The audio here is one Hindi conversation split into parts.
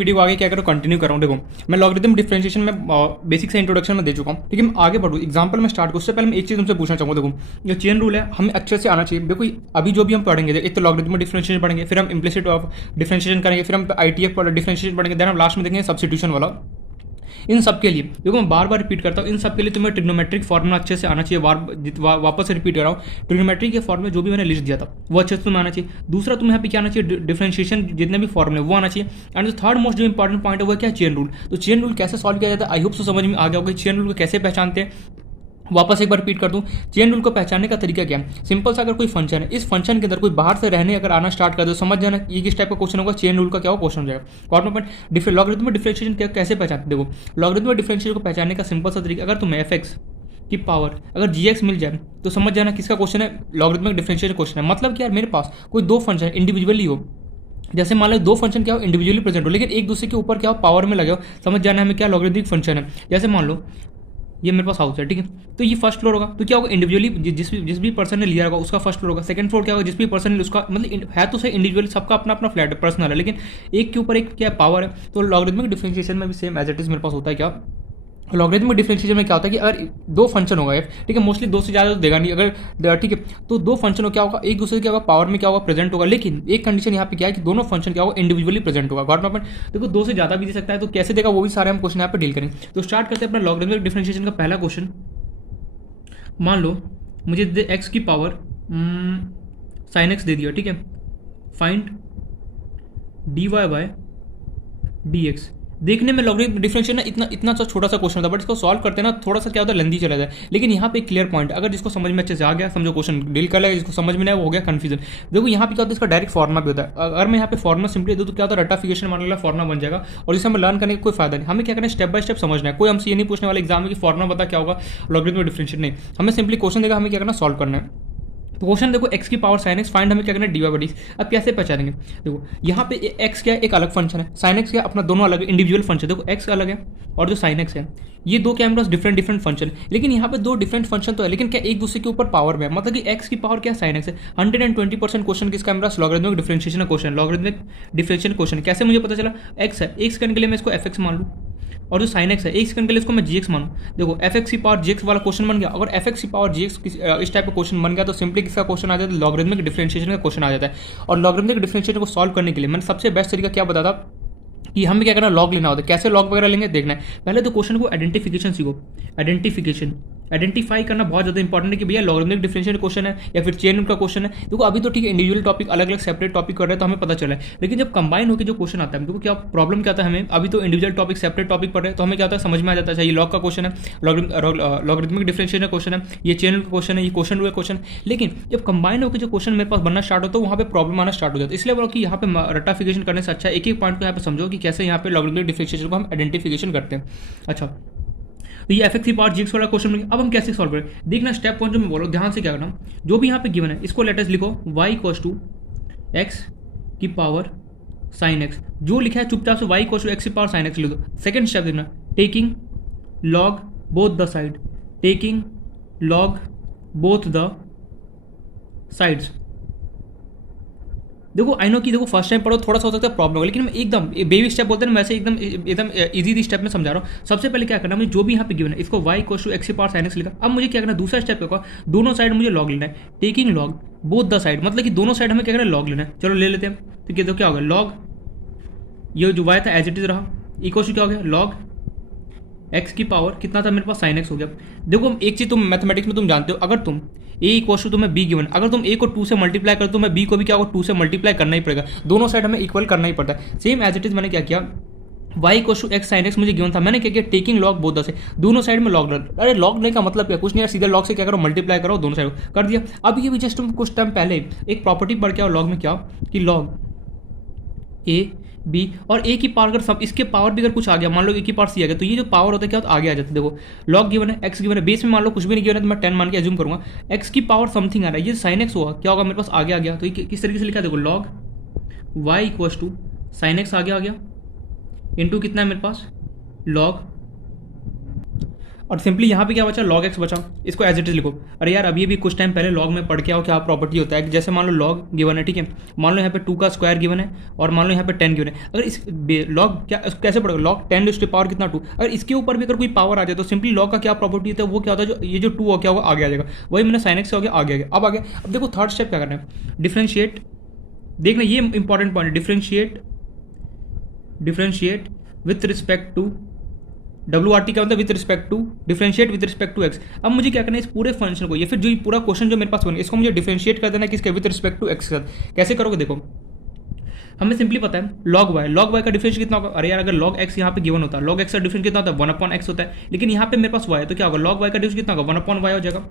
वीडियो को आगे क्या करो कंटिन्यू कर रहा हूँ। देखो मैं लॉगरिथम डिफरेंशिएशन में बेसिक से इंट्रोडक्शन में दे चुका हूँ, ठीक है। मैं आगे बढ़ूँ, एग्जांपल में स्टार्ट करूँ उससे पहले मैं एक चीज़ तुमसे पूछना चाहूँगा। देखो जो चेन रूल है हमें अच्छे से आना चाहिए। देखो अभी जो भी हम पढ़ेंगे, एक तो लॉगरिथम डिफरेंशिएशन पढ़ेंगे, फिर हम इम्प्लिसिट डिफरेंशिएशन करेंगे, फिर हम ITF डिफरेंशिएशन पढ़ेंगे, देन हम लास्ट में देखेंगे सब्स्टिट्यूशन वाला। इन सब के लिए देखो मैं बार बार रिपीट करता हूँ, इन सब के लिए तुम्हें ट्रिग्नोमेट्रिक फॉर्मूला अच्छे से आना चाहिए। वापस से रिपीट कर रहा हूँ, ट्रिग्नोमेट्रिक के फॉर्मूले जो भी मैंने लिस्ट दिया था वो अच्छे से तुम्हें आना चाहिए। दूसरा तुम्हें यहाँ पे क्या आना चाहिए, डिफरेंशिएशन जितने भी फॉर्मूले वो आना चाहिए। एंड जो थर्ड मोस्ट जो इंपॉर्टेंट पॉइंट है वो क्या, चेन रूल। तो चेन रूल कैसे सॉल्व किया जाता है, आई होप सो समझ में आ गया होगा। चेन रूल को कैसे पहचानते हैं, वापस एक बार रिपीट कर दूं। चेन रूल को पहचानने का तरीका क्या है, सिंपल सा, अगर कोई फंक्शन है, इस फंक्शन के अंदर कोई बाहर से रहने अगर आना स्टार्ट कर दो, समझ जाना ये किस टाइप का क्वेश्चन होगा, चेन रूल का क्या हो क्वेश्चन हो जाएगा। कॉर्नर पॉइंट लॉगरिथमिक डिफरेंशिएशन कैसे पहचानते, देखो लॉगरिथमिक डिफरेंशिएशन को पहचानने का सिंपल सा तरीका, अगर तुम्हें fx की पावर अगर gx मिल जाए तो समझ जाना किसका क्वेश्चन है, लॉगरिथमिक डिफरेंशिएशन क्वेश्चन है। मतलब कि यार मेरे पास कोई दो फंक्शन इंडिविजुअली हो, जैसे मान लो दो फंक्शन क्या हो इंडिविजुअली प्रेजेंट हो, लेकिन एक दूसरे के ऊपर क्या हो पावर में लगे हो, समझ जाना हमें क्या लॉगरिथमिक फंक्शन है। जैसे मान लो ये मेरे पास हाउस है, ठीक है, तो ये फर्स्ट फ्लोर होगा, तो क्या होगा इंडिविजुअली जिस भी पर्सन ने लिया होगा उसका फर्स्ट फ्लोर होगा। सेकंड फ्लोर क्या होगा, जिस भी पर्सन ने उसका, मतलब है तो सही इंडिविजुअली सबका अपना अपना फ्लैट है, पर्सनल है, लेकिन एक के ऊपर एक क्या पावर है। तो लॉगरिथमिक डिफरेंशिएशन में भी सेम एज इट इज मेरे पास होता है क्या, लॉगरिथमिक डिफरेंशिएशन में क्या होता है कि अगर दो फंक्शन होगा f, ठीक है, मोस्टली दो से ज़्यादा तो देगा नहीं, अगर ठीक है तो दो फंक्शन हो क्या होगा, एक दूसरे क्या होगा पावर में क्या होगा प्रेजेंट होगा, लेकिन एक कंडीशन यहाँ पे क्या है कि दोनों फंक्शन क्या होगा इंडिविजुअली प्रेजेंट होगा। Got my point. देखो दो से ज़्यादा भी दे सकता है, तो कैसे देगा वो भी सारे हम क्वेश्चन यहाँ पे डील करेंगे। तो स्टार्ट करते हैं अपना लॉगरिथमिक डिफरेंशिएशन का पहला क्वेश्चन। मान लो मुझे x की पावर sin x दे दिया, ठीक है, फाइंड dy बाय dx। देखने में लॉगरिथमिक डिफरेंशिएशन इतना सा छोटा सा क्वेश्चन था, बट इसको सॉल्व करते हैं ना थोड़ा सा क्या होता है लेंदी चला जाए, लेकिन यहाँ पे एक क्लियर पॉइंट, अगर जिसको समझ में अच्छे से आ गया समझो क्वेश्चन डील कर लेगा, जिसको समझ में नहीं वो हो गया कंफ्यूजन। देखो यहाँ पे क्या होता है, इसका डायरेक्ट फॉर्मुला भी होता है। अगर मैं यहाँ पे फॉर्मुला सिंपली दूँ तो क्या होता है रटाफिकेशन मान लो फॉर्मुला बन जाएगा, और इसे हमें लर्न करने का कोई फायदा नहीं। हमें क्या करना है स्टेप बाय स्टेप समझना है। कोई हमसे ये नहीं पूछने वाला एग्जाम में कि फॉर्मुला पता क्या होगा लॉगरिथमिक डिफरेंशिएशन, नहीं, हमें सिंपली क्वेश्चन देगा, हमें क्या करना सॉल्व करना है। तो क्वेश्चन देखो x की पावर sin x फाइंड हमें क्या करना है dy बाई डी। अब कैसे पहचानेंगे, देखो यहाँ पे x क्या है एक अलग फंक्शन है, sin x क्या अपना दोनों अलग इंडिविजुअल फंक्शन। देखो x अलग है और जो sin x है ये दो क्या है डिफरेंट फंक्शन, लेकिन यहाँ पे दो डिफरेंट फंक्शन तो है, लेकिन क्या एक दूसरे के ऊपर पावर में है, मतलब कि x की पावर क्या sin x है। 120% क्वेश्चन किसका मेरा logarithmic differentiation question, logarithmic differentiation question. कैसे मुझे पता चला, x है, एक सेकंड के लिए मैं इसको fx मान लूँ, और जो sin x है एक सेकंड के लिए इसको मैं gx मानूं। देखो fx की पावर gx वाला क्वेश्चन बन गया। अगर fx की पावर gx इस टाइप का क्वेश्चन बन गया तो सिंपली किसका क्वेश्चन आ जाता है, लॉगरिथमिक डिफरेंशिएशन का क्वेश्चन आ जाता है। और लॉगरिथमिक डिफरेंशिएशन को सॉल्व करने के लिए मैंने सबसे बेस्ट तरीका क्या बताया था कि हमें क्या करना लॉग लेना होता है। कैसे लॉग वगैरह लेंगे देखना है, पहले तो क्वेश्चन को आइडेंटिफिकेशन सीखो। आइडेंटिफाई करना बहुत ज़्यादा इंपॉर्टेंट है कि भैया लॉगरिथमिक डिफरेंशिएशन क्वेश्चन है या फिर चेन रूल का क्वेश्चन है। देखो अभी तो ठीक है इंडिविजुअल टॉपिक अलग अलग सेपरेट टॉपिक कर रहे हैं तो हमें पता चला है, लेकिन जब कंबाइन होकर जो क्वेश्चन आता है देखो क्या प्रॉब्लम क्या आता है हमें, अभी तो इंडिविजुअल टॉपिक सेपरेट टॉपिक पढ़ रहे हैं तो हमें क्या होता है समझ में आ जाता है ये लॉग का क्वेश्चन है, लॉगरिथमिक डिफरेंशिएशन का क्वेश्चन है, ये चेन रूल का क्वेश्चन है, ये क्वेश्चन रूल का क्वेश्चन। लेकिन जब कंबाइन होकर जो क्वेश्चन मेरे पास बनना स्टार्ट होता है वहाँ पे प्रॉब्लम आना स्टार्ट हो जाता है। इसलिए बोलो कि यहाँ पे रटाफिकेशन करने से अच्छा एक एक पॉइंट को यहाँ पे समझो कि कैसे यहाँ पे लॉगरिथमिक डिफरेंशिएशन को हम आइडेंटिफिकेशन करते हैं। अच्छा तो ये fx की पावर gx वाला क्वेश्चन में अब हम कैसे सॉल्व करें, देखना स्टेप पॉइंट जो मैं बोल रहा हूँ ध्यान से क्या करना। जो भी यहाँ पे गिवन है इसको लेटर्स लिखो y इक्वल्स टू x की पावर sin x, जो लिखा है चुपचाप से y इक्वल्स टू x की पावर sin x लिख दो। सेकंड स्टेप देखना taking log both the side, taking log both the sides. देखो आई नो कि देखो फर्स्ट टाइम पढ़ो थोड़ा सा हो सकता है प्रॉब्लम होगा, लेकिन मैं एकदम बेबी स्टेप बोलते हैं वैसे एकदम इजी स्टेप में समझा रहा हूँ। सबसे पहले क्या करना मुझे जो भी यहाँ पे गिवन है इसको y इक्वल्स टू x की पावर sin x लिखा। अब मुझे क्या करना दूसरा स्टेप क्या दोनों साइड मुझे लॉग लेना है, taking log both the side, मतलब कि दोनों साइड हमें क्या करना है लॉग लेना है। चलो ले लेते हैं, तो क्या तो क्या होगा लॉग ये जो y था एज इट इज रहा इक्वल्स टू क्या हो गया लॉग x की पावर कितना था मेरे पास sin x हो गया। देखो एक चीज तुम मैथमेटिक्स में तुम जानते हो, अगर तुम a इक्वल्स टू तुम्हें b गिवन, अगर तुम a को 2 से मल्टीप्लाई कर तो मैं b को भी क्या होगा 2 से मल्टीप्लाई करना ही पड़ेगा, दोनों साइड हमें इक्वल करना ही पड़ता है। सेम एज इट इज मैंने क्या किया y equals to x sin x मुझे गिवन था, मैंने क्या किया टेकिंग लॉग बोथ द से दोनों साइड में लॉग। अरे लॉग लेने का मतलब क्या कुछ नहीं यार, सीधा लॉग से क्या करो मल्टीप्लाई करो दोनों साइड कर दिया। अब ये भी जस्ट कुछ टाइम पहले एक प्रॉपर्टी पढ़ के आओ लॉग में क्या कि लॉग a b और a की पावर अगर सब इसके पावर भी अगर कुछ आ गया मान लो a की पावर c आ गया तो ये जो पावर होता है क्या आगे आ जाता है। देखो लॉग गिवन है x गिवन है, बेस में मान लो कुछ भी नहीं गिवन है तो मैं 10 मान के एज्यूम करूंगा, x की पावर समथिंग आ रहा है ये sin x होगा क्या होगा मेरे पास आगे आ गया। तो ये किस तरीके से लिखा देखो log y equals to sin x आगे आ गया इनटू कितना है मेरे पास लॉग। और सिंपली यहाँ पे क्या बचा, log x बचा, इसको एज इट इज लिखो। अरे यार अभी कुछ टाइम पहले log में पढ़ के आओ क्या प्रॉपर्टी होता है। जैसे मान लो log गिवन है, ठीक है, मान लो यहाँ पे 2 का स्क्वायर गिवन है और मान लो यहाँ पे 10 गिवन है। अगर इस log क्या कैसे पढ़ोगे, log 10 टू पावर कितना 2, अगर इसके ऊपर भी अगर कोई पावर आ जाए तो सिंपली log का क्या प्रॉपर्टी होता है, वो क्या होता है, जो ये जो 2 हो क्या होगा, आगे आ जाएगा। वही मैंने sin x से हो गया आगे आ गया। अब आगे अब देखो थर्ड स्टेप क्या करना है, डिफ्रेंशिएट। देखना ये important point, differentiate with respect to WRT का मतलब with respect to, differentiate with respect to x. अब मुझे क्या करना है, इस पूरे फंक्शन को, या फिर जो ये पूरा क्वेश्चन जो मेरे पास बनेगा, इसको मुझे डिफरेंशिएट कर देना है किसके, विद रिस्पेक्ट टू एक्स के साथ। कैसे करोगे, देखो हमें सिंपली पता है log y का डिफरेंस कितना होगा। अरे यार अगर log x यहाँ पे गिवन होता है, log x का डिफरेंस कितना होता है, 1/x होता है, लेकिन यहाँ पे मेरे पास y है तो क्या होगा, log y का डिफरेंस कितना होगा, 1/y हो जाएगा।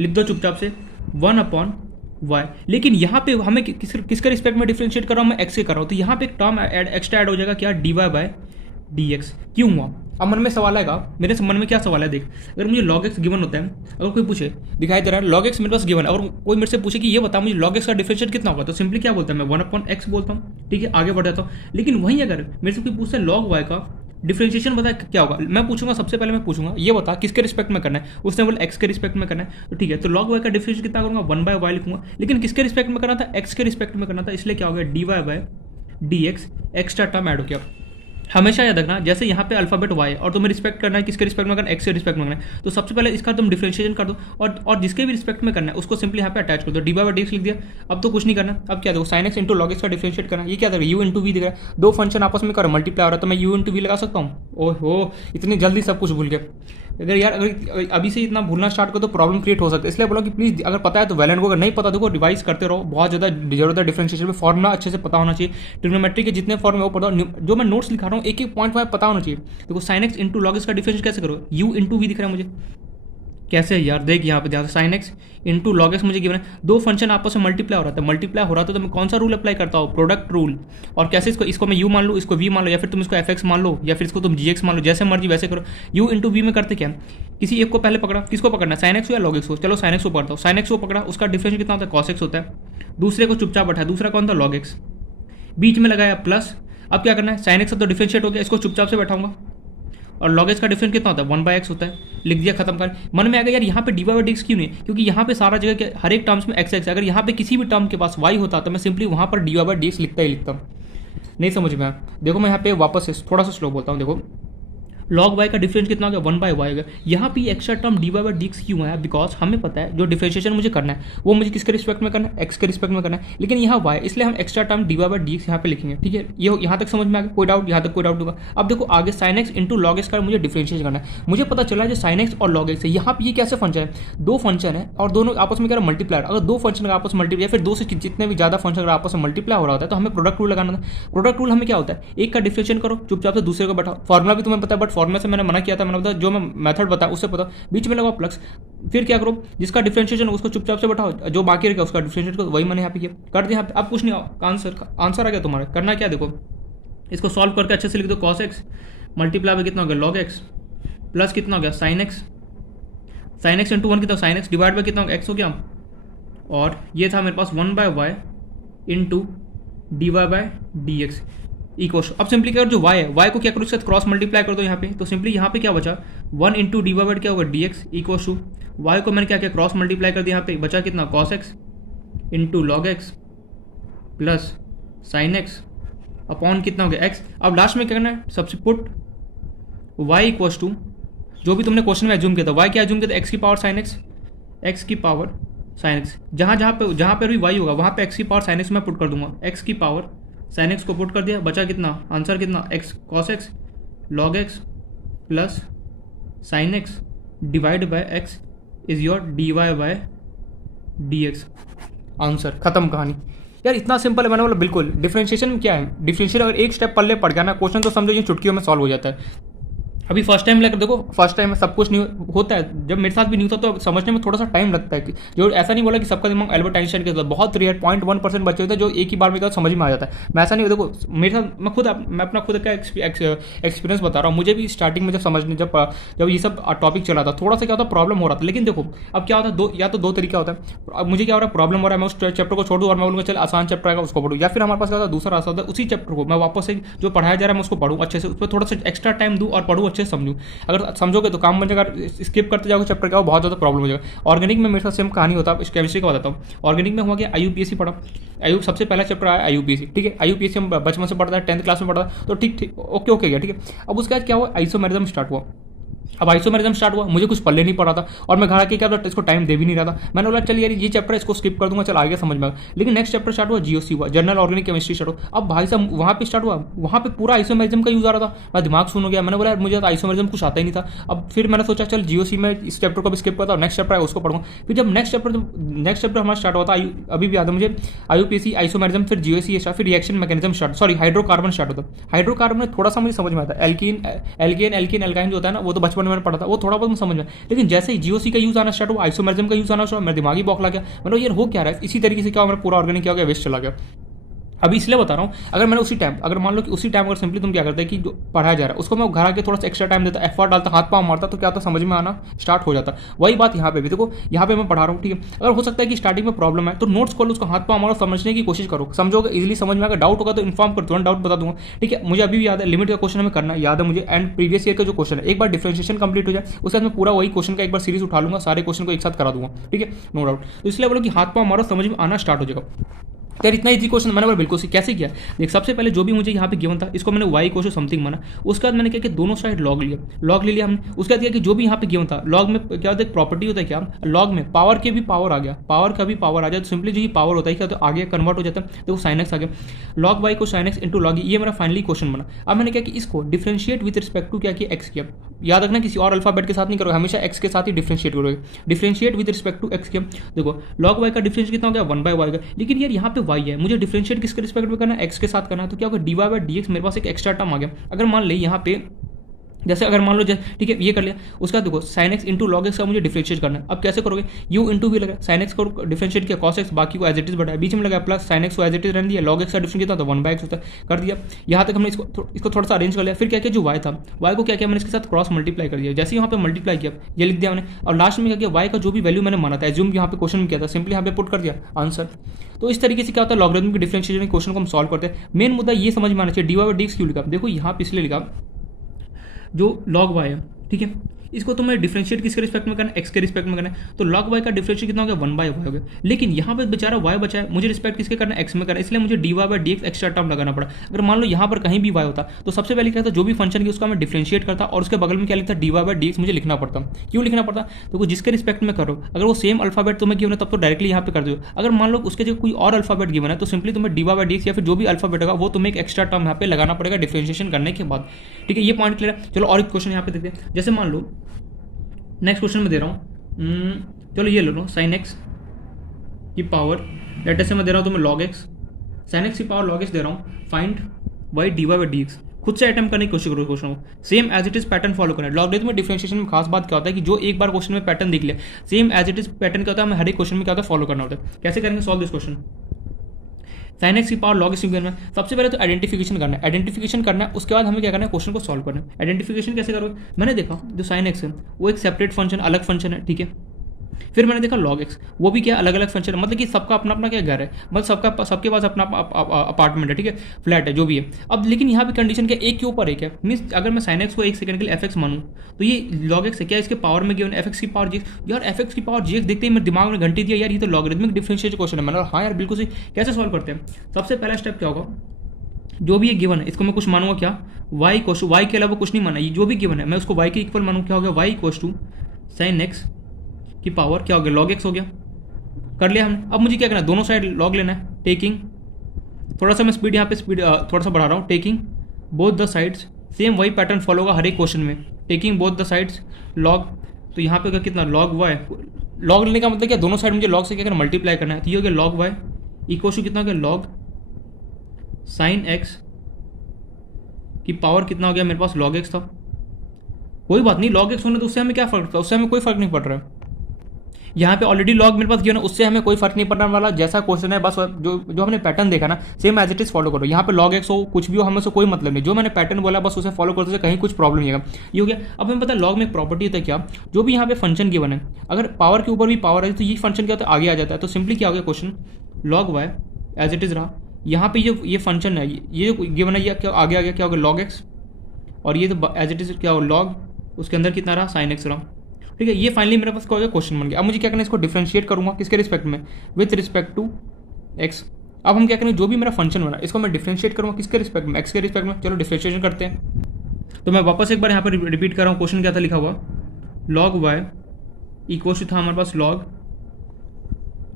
लिख दो चुपचाप से 1/y। लेकिन यहाँ पे हमें किसके रिस्पेक्ट में डिफरेंशिएट कर रहा हूँ, मैं x से कर रहा हूँ, तो यहाँ पे एक टर्म एक्स्ट्रा ऐड हो जाएगा, क्या, dy/dx। क्यों हुआ, अब मन में सवाल आएगा, मेरे मन में क्या सवाल है, देख अगर मुझे log x गिवन होता है, अगर कोई पूछे दिखाई दे रहा है log x मेरे पास गिवन है, और कोई मेरे से पूछे कि ये बता मुझे log x का डिफरेंशिएट कितना होगा, तो सिंपली क्या बोलता है, मैं 1/x बोलता हूँ, ठीक है, आगे बढ़ जाता हूँ। लेकिन वहीं अगर मेरे से कोई पूछता है log y का डिफरेंशिएशन बता क्या होगा, मैं पूछूंगा, सबसे पहले मैं पूछूंगा ये बता किसके रिस्पेक्ट में करना है, उसने बोला x के रिस्पेक्ट में करना है, तो ठीक है, तो log y का डिफरेंशिएशन कितना करूंगा, 1/y लिखूंगा। लेकिन किसके रिस्पेक्ट में करना था, x के रिस्पेक्ट में करना था, इसलिए क्या हो गया, dy/dx, एक्स्ट्रा टर्म ऐड हो गया। हमेशा याद रखना, जैसे यहाँ पे अल्फाबेट y और तुम्हें रिस्पेक्ट करना है, किसके रिस्पेक्ट में करना है, x के रिस्पेक्ट में करना है, तो सबसे पहले इसका तुम डिफरेंशिएशन कर दो, और जिसके भी रिस्पेक्ट में करना है उसको सिंपली यहाँ पे अटैच कर दो, dy/dx लिख दिया। अब तो कुछ नहीं करना, अब क्या देखो sin x into log x का डिफरेंशिएट करना है, ये क्या देखो u इंटू वी दिख रहा है, दो फंक्शन आपस में करो मल्टीप्लाई हो रहा है, तो मैं u इंटू वी लगा सकता हूँ। ओहो इतनी जल्दी सब कुछ भूल गया। अगर अभी से इतना भूलना स्टार्ट करो तो प्रॉब्लम क्रिएट हो सकता है, इसलिए बोलो कि प्लीज़ अगर पता है तो वेल एंड गो, अगर नहीं पता देखो रिवाइज करते रहो, बहुत ज़्यादा जरूरत है डिफरेंशिएशन में, फॉर्मुला अच्छे से पता होना चाहिए, ट्रिग्नोमेट्री के जितने फॉर्म है वो पता, जो मैं नोट्स लिखा रहा हूँ एक एक पॉइंट पता होना चाहिए। देखो sin x into log x का डिफरेंशिएशन कैसे करो, u इंटू वी दिख रहा है मुझे, कैसे है यार, देख यहाँ पे ध्यान से sin x into log x मुझे गिवन है, दो फंक्शन आपस में मल्टीप्लाई हो रहा था, तो मैं कौन सा रूल अप्लाई करता हूँ, प्रोडक्ट रूल। और कैसे इसको मैं u मान लो, इसको v मान लो, या फिर तुम इसको fx मान लो, या फिर इसको तुम gx मान लो, जैसे मर्जी वैसे करो। u इंटू v में करते क्या, किसी एक को पहले पकड़ा, किसको पकड़ना, sin x या log x को, चलो sin x को पकड़ता हूँ, sin x को पकड़ा, उसका डिफरेंस कितना होता है, cos x होता है, दूसरे को चुपचाप बैठा, दूसरा कौन था, log x, बीच में लगाया प्लस। अब क्या करना है, sin x तो डिफरेंशिएट हो गया, इसको चुपचाप से बैठाऊंगा, और log x का डिफरेंस कितना होता है, 1/x होता है, लिख दिया, खत्म कर। मन में आ गया यार यहाँ पे dy/dx क्यों नहीं, क्योंकि यहाँ पे सारा जगह के हर एक टर्म्स में x है, अगर यहाँ पे किसी भी टर्म के पास y होता तो मैं सिंपली वहाँ पर dy/dx लिखता ही लिखता। नहीं समझ में आया, देखो मैं यहाँ पे वापस से थोड़ा सा स्लो बोलता हूँ, देखो log y का डिफरेंस कितना हो गया, 1/y हो गया। यहाँ पे एक्स्ट्रा टर्म dy/dx क्यों आया, बिकॉज हमें पता है जो डिफरेंशिएशन मुझे करना है वो मुझे किसके रिस्पेक्ट में करना है, x के रिस्पेक्ट में करना है, लेकिन यहाँ y, इसलिए हम एक्स्ट्रा टर्म dy/dx यहाँ पे लिखेंगे, ठीक है। ये यहाँ तक समझ में आ गया, कोई डाउट, यहाँ तक कोई डाउट होगा। अब देखो आगे sin x into log x का मुझे डिफरेंशिएशन करना है, मुझे पता चला जो sin x और log x है, यहाँ पे ये कैसे फंक्शन है, दो फंक्शन है और दोनों आपस में क्या मल्टीप्लाई, अगर दो फंक्शन का आपस में मल्टीप्लाई, या फिर दो से जितने भी ज्यादा फंक्शन अगर आपस में मल्टीप्लाई हो रहा होता है तो हमें प्रोडक्ट रूल लगाना था। प्रोडक्ट रूल हमें क्या होता है, एक का डिफरेंशिएशन करो, चुपचाप से दूसरे को बैठाओ, फॉर्मुला भी तुम्हें पता है, बट फॉर्मुला से मैंने मना किया था, मैंने बताया जो मैं मेथड बताया उससे पता, बीच में लगाओ प्लस, फिर क्या करो, जिसका डिफरेंशिएशन उसको चुपचाप से बैठाओ, जो बाकी रहेगा उसका डिफरेंशिएट करो, वही मैंने यहाँ पे किया, कर दिया। अब कुछ नहीं, आंसर आ गया तुम्हारा, करना क्या, देखो इसको सॉल्व करके अच्छे से लिख दो, cos x मल्टीप्लाई में कितना हो गया, log x प्लस कितना हो गया, sin x इंटू 1 कितना, sin x डिवाइड बाय कितना हो गया, x हो गया, और ये था मेरे पास 1/y इंटू dy/dx इक्वल। अब सिंपली क्या, जो y है, y को क्या करो, इसके साथ क्रॉस मल्टीप्लाई कर दो यहाँ पे, तो सिंपली यहाँ पे क्या बचा, 1 इंटू dy/, क्या होगा, dx इक्वल टू y को मैंने क्या किया, क्रॉस मल्टीप्लाई कर दिया, यहाँ पे बचा कितना, cos x into log x plus sin x upon कितना हो गया, x। अब लास्ट में क्या करना है, सब्स्टिट्यूट y इक्वल टू जो भी तुमने क्वेश्चन में एज्यूम किया था, y क्या एज्यूम किया था, x की पावर sin x, x की पावर sin x, जहाँ पे भी y होगा वहाँ पे x की पावर sin x मैं पुट कर दूंगा, x की पावर sin x को पुट कर दिया, बचा कितना, आंसर कितना, x cos x log x plus sin x divide by x is your dy/dx। Answer खत्म कहानी यार, इतना सिंपल है, मैंने बोला बिल्कुल। डिफरेंशिएशन क्या है, डिफरेंशिएशन अगर एक स्टेप पल्ले पड़ गया ना, क्वेश्चन तो समझो ये चुटकियों में सॉल्व हो जाता है। अभी फर्स्ट टाइम लेकर देखो, फर्स्ट टाइम में सब कुछ नहीं होता है, जब मेरे साथ भी नहीं होता तो समझने में थोड़ा सा टाइम लगता है, जो ऐसा नहीं बोला कि सबका दिमाग एल्बर्ट आइंस्टाइन के साथ, बहुत रेयर 0.1% बच्चे होते हैं जो एक ही बार में समझ में आ जाता है। मैं ऐसा नहीं, देखो मेरे साथ मैं अपना खुद का एक्सपीरियंस बता रहा हूँ, मुझे भी स्टार्टिंग में जब ये सब टॉपिक चला था थोड़ा सा क्या होता, प्रॉब्लम हो रहा था, लेकिन देखो अब क्या होता है, या तो दो तरीका होता है। अब मुझे क्या हो रहा है, प्रॉब्लम हो रहा है, मैं उस चैप्टर को छोड़ दूँ और मैं बोलूँगा चल आसान चैप्टर आएगा उसको पढ़ूँ, या फिर हमारे पास क्या होता है दूसरा रास्ता होता है, उसी चैप्टर को मैं वापस से जो पढ़ाया जा रहा है मैं उसको पढ़ूँ अच्छे से, उस पर थोड़ा सा एक्स्ट्रा टाइम दूँ और पढ़ूँ अच्छे अच्छे से समझूँ। अगर समझोगे तो काम बन जाएगा, स्किप करते जाओगे चैप्टर का बहुत ज़्यादा प्रॉब्लम हो जाएगा। ऑर्गेनिक में मेरे साथ सेम कहानी होता है, इस केमिस्ट्री का बताता हूँ। ऑर्गेनिक में हुआ कि IUPAC पढ़ा, सबसे पहला चैप्टर आया IUPAC, ठीक है। IUPAC हम बचपन से पढ़ता है, 10th क्लास में पढ़ता है, तो ठीक ओके गया, ठीक है। अब उसके बाद क्या हुआ, आइसोमेरिज्म स्टार्ट हुआ। अब आइसोमेरिज्म स्टार्ट हुआ, मुझे कुछ पल्ले नहीं पड़ा था और मैं घर आके क्या इसको टाइम दे भी नहीं रहा था। मैंने बोला चल यार ये चैप्टर इसको स्किप कर दूंगा, चल आगे समझ में आएगा। लेकिन नेक्स्ट चैप्टर स्टार्ट हुआ, GOC हुआ, जनरल ऑर्गेनिक केमिस्ट्री स्टार्ट हुआ। अब भाई साहब वहाँ पे स्टार्ट हुआ, वहाँ पे पूरा आइसोमेरिज्म का यूज आ रहा था। मैं दिमाग सुन हो गया, मैंने बोला यार मुझे तो आइसोमेरिज्म कुछ आता ही नहीं था। अब फिर मैंने सोचा चल GOC में इस चैप्टर को भी स्किप करता हूँ, नेक्स्ट चैप्टर है उसको पढ़ूंगा। फिर जब नेक्स्ट चैप्टर हमारा स्टार्ट हुआ था, अभी भी याद है मुझे, IUPAC, आइसोमेरिज्म, फिर GOC, फिर reaction mechanism start, sorry hydrocarbon start होता है। हाइड्रोकार्बन में थोड़ा सा मुझे समझ में आता है, एल्केन एल्काइन जो होता है ना, वो तो बचपन में मैंने पढ़ा था, वो थोड़ा बहुत समझ में। लेकिन जैसे ही GOC का यूज आना स्टार्ट हुआ, आइसोमेरिज्म का यूज आना स्टार्ट, मेरा दिमाग ही बौखला गया। मतलब यार हो क्या रहा है, इसी तरीके से क्या मेरा पूरा ऑर्गेनिक क्या हो गया, वेस्ट चला गया। अभी इसलिए बता रहा हूँ, अगर मैंने उसी टाइम, अगर मान लो कि उसी टाइम अगर सिंपली तुम क्या करते हैं कि जो पढ़ाया जा रहा है उसको मैं घर आके थोड़ा सा एक्स्ट्रा टाइम देता, एफर्ट डालता, हाथ पाँव मारता, तो क्या होता, समझ में आना स्टार्ट हो जाता। वही बात यहाँ पे भी देखो, यहाँ पे मैं पढ़ा रहा हूँ, ठीक है। अगर हो सकता है कि स्टार्टिंग में प्रॉब्लम है तो नोट्स खोलो, उसको हाथ पाँव मारो, समझने की कोशिश करो, समझोगे, इजीली समझ में आएगा। डाउट होगा तो इन्फॉर्म कर, तुरंत डाउट बता दूंगा, ठीक है। मुझे अभी भी याद है, लिमिट का क्वेश्चन हमें करना याद है मुझे, एंड प्रीवियस ईयर का जो क्वेश्चन है, एक बार डिफरेंशिएशन कंप्लीट हो जाए उसके बाद मैं पूरा वही क्वेश्चन का एक बार सीरीज उठा लूंगा, सारे क्वेश्चन को एक साथ करा दूंगा, ठीक है, नो डाउट। तो इसलिए बोलो कि हाथ पाँव मारो, समझ में आना स्टार्ट हो जाएगा। यार इतना इजी क्वेश्चन, मैंने बोला बिल्कुल कैसे किया। देख सबसे पहले जो भी मुझे यहाँ पे गिवन था, इसको मैंने y को समथिंग माना। उसके बाद मैंने क्या किया, दोनों साइड लॉग ले लिया हमने। उसके बाद क्या कि जो भी यहाँ पे गिवन था, लॉग में क्या होता है, प्रॉपर्टी होता है क्या, लॉग में पावर के भी पावर आ गया, पावर का भी पावर आ जाए तो सिंपली जो ये पावर होता है क्या, तो आगे कन्वर्ट हो जाता है, तो sin x आ गया, log y को sin x इंटू log, ये मेरा फाइनली क्वेश्चन बना। अब मैंने क्या कि इसको डिफरेंशिएट विद रिस्पेक्ट टू क्या किया, x किया। याद रखना किसी और अल्फाबेट के साथ नहीं करोगे, हमेशा x के साथ ही डिफरेंशिएट करोगे। Differentiate with respect to x किया, देखो log y का डिफरेंशिएट कितना हो गया, 1/y का। लेकिन यार यहाँ पे y है, मुझे डिफरेंशिएट किसके रिस्पेक्ट में करना है, x के साथ करना है, तो क्या होगा, dy/dx मेरे पास एक एक्स्ट्रा टर्म आ गया। अगर मान ले यहाँ पे जैसे अगर मान लो ठीक है ये कर लिया, उसका देखो sin x into log x का मुझे डिफरेंशिएट करना है। अब कैसे करोगे, u इंटू भी लगा, sin x को डिफरेंशिएट किया, cos x बाकी को एज इट इज बढ़ाया, बीच में लगा प्लस sin x को एज इट इज रहने दिया, log x का डिफरेंशिएट किया तो 1/x होता है, कर दिया। यहाँ तक हमने इसको थोड़ा सा अरेंज कर लिया। फिर क्या किया, जो y था, y को क्या किया, मैंने इसके साथ क्रॉस मल्टीप्लाई कर दिया। जैसे यहाँ पे मल्टीप्लाई किया, ये लिख दिया मैंने, और लास्ट में क्या किया, y का जो भी वैल्यू मैंने माना था, एज्यूम यहाँ पे क्वेश्चन में किया था, सिंपली यहाँ पे पुट कर दिया आंसर। तो इस तरीके से क्या होता है, लॉगरिथम की डिफरेंशिएशन क्वेश्चन को हम सॉल्व करते हैं। मेन मुद्दा ये समझ में आना चाहिए, dy/dx क्यों लिखा, देखो यहाँ पे इसलिए लिखा, जो log y है, ठीक है, इसको तुम्हें डिफरेंशिएट किसके रिस्पेक्ट में करना है, x के रिस्पेक्ट में करना है, तो log y का डिफरेंशिएट कितना हो गया, 1/y हो गया। लेकिन यहाँ पे बेचारा y बचा है, मुझे रिस्पेक्ट किसके करना है, x में करना है, इसलिए मुझे dy/dx एक्स्ट्रा टर्म लगाना पड़ा। अगर मान लो यहाँ पर कहीं भी y होता तो सबसे पहले क्या था, जो भी फंक्शन की उसका मैं डिफरेंशिएट करता और उसके बगल में क्या लिखता, dy/dx मुझे लिखना पड़ता। क्यों लिखना पड़ता, तो जिसके रिस्पेक्ट में करो, अगर वो सेम अल्फाबेट तुम्हें गिवन है तब तो डायरेक्टली यहाँ पे कर दो। अगर मान लो उसके जो कोई और अल्फाबेट गिवन है तो सिंपली तुम्हें dy/dx या फिर जो भी अल्फाबेट होगा वो तुम्हें एक एक्स्ट्रा टर्म यहाँ पे लगाना पड़ेगा डिफरेंशिएशन करने के बाद, ठीक है। ये पॉइंट क्लियर है। चलो और एक क्वेश्चन यहाँ पे देखते हैं। जैसे मान लो नेक्स्ट क्वेश्चन में दे रहा हूँ, चलो ये ले लो, sin x की पावर, लेटर से मैं दे रहा हूँ तुम्हें log x, sin x की पावर log x दे रहा हूँ, फाइंड y dy/dx। खुद से अटेम्प्ट करने की कोशिश करो क्वेश्चन को, same as it is pattern follow करना है। लॉगरिथम में डिफरेंशिएशन में खास बात क्या होता है कि जो एक बार क्वेश्चन में पैटर्न देख लिया, same as it is pattern क्या होता है, हमें हर एक क्वेश्चन में क्या होता है फॉलो करना होता है। कैसे करेंगे solve this question, sin x की पावर log x करना है। सबसे पहले तो आइडेंटिफिकेशन करना है, आइडेंटिफिकेशन करना है, उसके बाद हमें क्या करना है, क्वेश्चन को सॉल्व करना है। आइडेंटिफिकेशन कैसे करोगे, मैंने देखा जो sin x है वो एक सेपरेट फंक्शन, अलग फंक्शन है, ठीक है। फिर मैंने देखा log x, वो भी क्या अलग अलग फंक्शन है, मतलब कि सबका अपना अपना क्या घर है, मतलब सबके पास अपना अपार्टमेंट है, ठीक है, फ्लैट है, जो भी है। अब लेकिन यहाँ पे कंडीशन क्या, एक के ऊपर एक है, मीन्स अगर मैं sin x को एक सेकंड के लिए fx मानूँ तो ये log x है, क्या इसके पावर में गिवन fx की पावर gx। यार fx की पावर gx देखते ही मेरे दिमाग में घंटी दिया, यार ये तो लॉगरिथमिक डिफरेंशिएशन क्वेश्चन है। मैंने हाँ यार बिल्कुल सही, कैसे सॉल्व करते हैं। सबसे पहला स्टेप क्या होगा, जो भी ये गिवन है इसको मैं कुछ मानूंगा क्या, y के अलावा कुछ नहीं माना, ये जो भी गिवन है मैं उसको y के इक्वल मानूँ, क्या हो गया, y equal to sin x की पावर क्या हो गया, log x हो गया, कर लिया हमने। अब मुझे क्या करना है, दोनों साइड लॉग लेना है, टेकिंग, थोड़ा सा मैं स्पीड यहाँ पे स्पीड थोड़ा सा बढ़ा रहा हूँ, taking both the sides, same वही पैटर्न फॉलो होगा हर एक क्वेश्चन में, taking both the sides log. तो यहाँ पे कितना log y, लॉग लेने का मतलब क्या, दोनों साइड मुझे लॉग से क्या करना, मल्टीप्लाई करना है। तो ये हो गया log y इक्वल टू कितना हो गया, log sin x की पावर कितना हो गया, मेरे पास log x था, कोई बात नहीं, log x होने तो उससे हमें क्या फर्क था, उससे हमें कोई फर्क नहीं पड़ रहा है। यहाँ पे ऑलरेडी लॉग मेरे पास गिवन है, उससे हमें कोई फर्क नहीं पड़ने वाला, जैसा क्वेश्चन है बस जो हमने पैटर्न देखा ना same as it is follow करो। यहाँ पे log x हो कुछ भी हो, हमें से कोई मतलब नहीं, जो मैंने पैटर्न बोला बस उसे फॉलो करते कहीं कुछ प्रॉब्लम नहीं आएगा। ये हो गया। अब हमें पता है लॉग में एक प्रॉपर्टी होता है क्या, जो भी यहाँ पे फंक्शन गिवन है अगर पावर के ऊपर भी पावर है तो ये फंक्शन क्या होता है, आगे आ जाता है। तो सिंपली क्या हो गया question, log y as it is रहा, यहाँ पे ये फंक्शन है, ये गिवन है, ये क्या आगे आ गया, क्या हो गया log x, और ये तो एज इट इज क्या हो लॉग उसके अंदर कितना रहा साइन एक्स रहा। ठीक है, ये फाइनली मेरे पास क्या हो गया क्वेश्चन बन गया। अब मुझे क्या करना है, इसको डिफरेंशिएट करूंगा किसके रिस्पेक्ट में, विथ रिस्पेक्ट टू एक्स। अब हम क्या करेंगे, जो भी मेरा फंक्शन बना इसको मैं डिफरेंशिएट करूंगा किसके रिस्पेक्ट में, एक्स के रिस्पेक्ट में। चलो डिफरेंशिएशन करते हैं। तो मैं वापस एक बार यहाँ पर रिपीट कर रहा हूँ, क्वेश्चन क्या था लिखा हुआ, लॉग वाई इक्वल टू था हमारे पास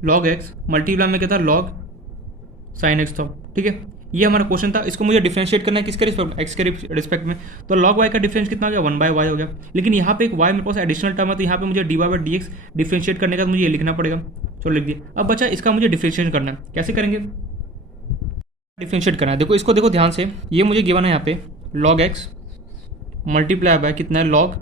लॉग एक्स मल्टीप्लाई में क्या था लॉग साइन एक्स था। ठीक है, ये हमारा क्वेश्चन था। इसको मुझे डिफरेंशिएट करना है किसके रिस्पेक्ट, एक्स के रिस्पेक्ट में। तो लॉग वाई का डिफरेंस कितना हो गया, 1/y हो गया। लेकिन यहाँ पे एक y मेरे पास एडिशनल टर्म है, तो यहाँ पे मुझे dy/dx डिफरेंशिएट करने का तो मुझे ये लिखना पड़ेगा। चलो लिख दिया। अब बचा इसका मुझे डिफरेंशिएट करना है, कैसे करेंगे, डिफरेंशिएट करना है। देखो इसको देखो ध्यान से, ये मुझे गिवन है यहाँ पे लॉग एक्स मल्टीप्लाई बाय कितना है लॉग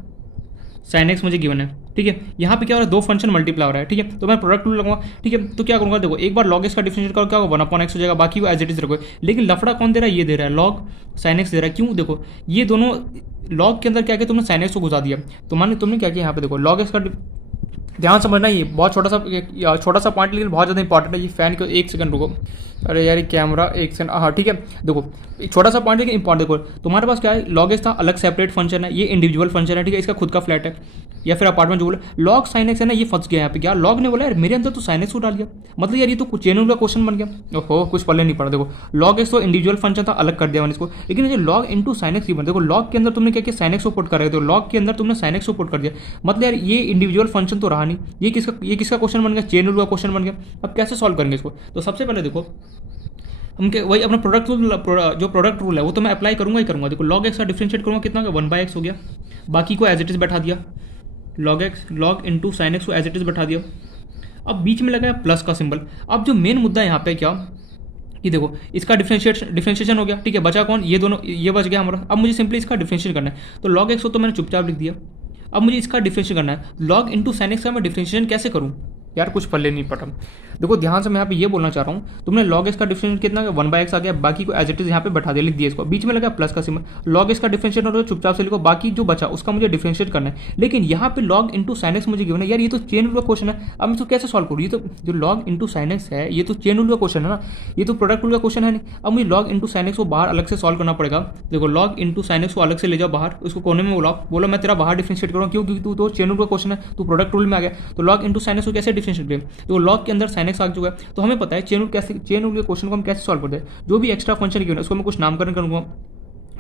साइन एक्स मुझे गिवन है। ठीक है, यहाँ पे क्या हो रहा है, दो फंक्शन मल्टीप्लाई हो रहा है। ठीक है, तो मैं प्रोडक्ट रूल लगाऊंगा। ठीक है, तो क्या करूँगा, देखो एक बार लॉग एक्स का डिफरेंशिएट करो क्या होगा, 1/x हो जाएगा, बाकी वो एज इट इज रखो। लेकिन लफड़ा कौन दे रहा है, ये दे रहा है लॉग साइन एक्स दे रहा है। क्यों, देखो ये दोनों लॉग के अंदर क्या किया तुमने, साइन एक्स को घुसा दिया। तो मान तुमने क्या किया यहाँ पे, देखो लॉग एक्स का ध्यान समझना, ये बहुत छोटा सा पॉइंट लेकिन बहुत ज़्यादा इंपॉर्टेंट है। ये फैन को एक सेकंड रुको, अरे यार कैमरा एक सेकंड, हाँ ठीक है। देखो छोटा सा पॉइंट लेकिन इंपॉर्टेंट, देखो तुम्हारे पास क्या है, लॉग एक्स था अलग सेपरेट फंक्शन है, ये इंडिविजुअल फंक्शन है। ठीक है, इसका खुद का फ्लैट है या फिर अपार्टमेंट जो बोला, लॉग साइन एक्स है ना, ये फंस गया यहाँ पे। क्या लॉग ने बोला यार मेरे अंदर तो साइन एक्स को डाल दिया, मतलब यार ये तो कुछ चेन रूल का क्वेश्चन बन गया। ओहो कुछ पल्ले नहीं पड़ा। देखो लॉग एक्स तो इंडिविजुअल फंक्शन था, अलग कर दिया मैंने इसको, लेकिन ये लॉग इंटू साइन एक्स ही बन। देखो लॉग के अंदर तुमने क्या किया, साइन एक्स को पुट कर रहे थे, लॉग के अंदर तुमने साइन एक्स को पुट कर दिया, मतलब यार ये इंडिविजुअल फंक्शन तो रहा नहीं। ये किसका क्वेश्चन बन गया, चेन रूल का क्वेश्चन बन गया। अब कैसे सॉल्व करेंगे इसको, तो सबसे पहले देखो हम वही अपना प्रोडक्ट रूल, जो प्रोडक्ट रूल है वो तो मैं अप्लाई करूंगा ही करूंगा। देखो लॉग एक्स का डिफरेंशिएट करूंगा कितना होगा, 1/x हो गया, बाकी को एज इट इज बैठा दिया, log x log into sine x को एज इट इज बैठा दिया। अब बीच में लगाया प्लस का सिंबल। अब जो मेन मुद्दा यहाँ पे क्या, कि देखो इसका डिफरेंशिएशन हो गया। ठीक है, बचा कौन, ये दोनों, ये बच गया हमारा। अब मुझे सिंपली इसका डिफरेंशिएशन करना है, तो लॉग एक्स को तो मैंने चुपचाप लिख दिया। अब मुझे इसका डिफरेंशिएशन करना है, लॉग इंटू साइन एक्स का मैं डिफरेंशिएशन कैसे करूँ, यार कुछ पल्ले नहीं पड़ा। देखो ध्यान से मैं यहाँ पे ये बोलना चाह रहा हूँ, तुमने लॉग एक्स का डिफरेंशिएट कितना 1/x आ गया, बाकी को एज इट इज यहाँ पे बैठा दिया, लिख दिया इसको, बीच में लगा प्लस का सिंबल। लॉग एक्स का डिफरेंशिएट हो रहा है, चुपचाप से लिखो, बाकी जो बचा उसका मुझे डिफरेंशिएट करना है। लेकिन यहाँ पे लॉग इंटू साइन एक्स मुझे गिवन है, यार ये तो चेन रूल का क्वेश्चन है। अब मैं इसको कैसे सॉल्व करूँ, ये तो जो लॉग इंटू साइन एक्स है ये तो चेन रूल का क्वेश्चन है ना, ये तो प्रोडक्ट रूल का क्वेश्चन है नहीं। अब मुझे लॉग इंटू साइन एक्स को बाहर अलग से सॉल्व करना पड़ेगा। देखो लॉग इंटू साइन एक्स को अलग से ले जाओ बाहर, उसको कोने में बोलो मैं तेरा बाहर डिफरेंशिएट करूँ, क्योंकि तू तो चेन रूल का क्वेश्चन है, तू प्रोडक्ट रूल में आ गया। तो लॉग इंटू साइन एक्स को कैसे डिफरेंशिएट करें, तो लॉग के अंदर साइन एक्स आ चुका है, तो हमें पता है चेन रूल के क्वेश्चन को हम कैसे सॉल्व करते हैं। जो भी एक्स्ट्रा फंक्शन गिवन है उसको मैं कुछ नामकरण करूंगा,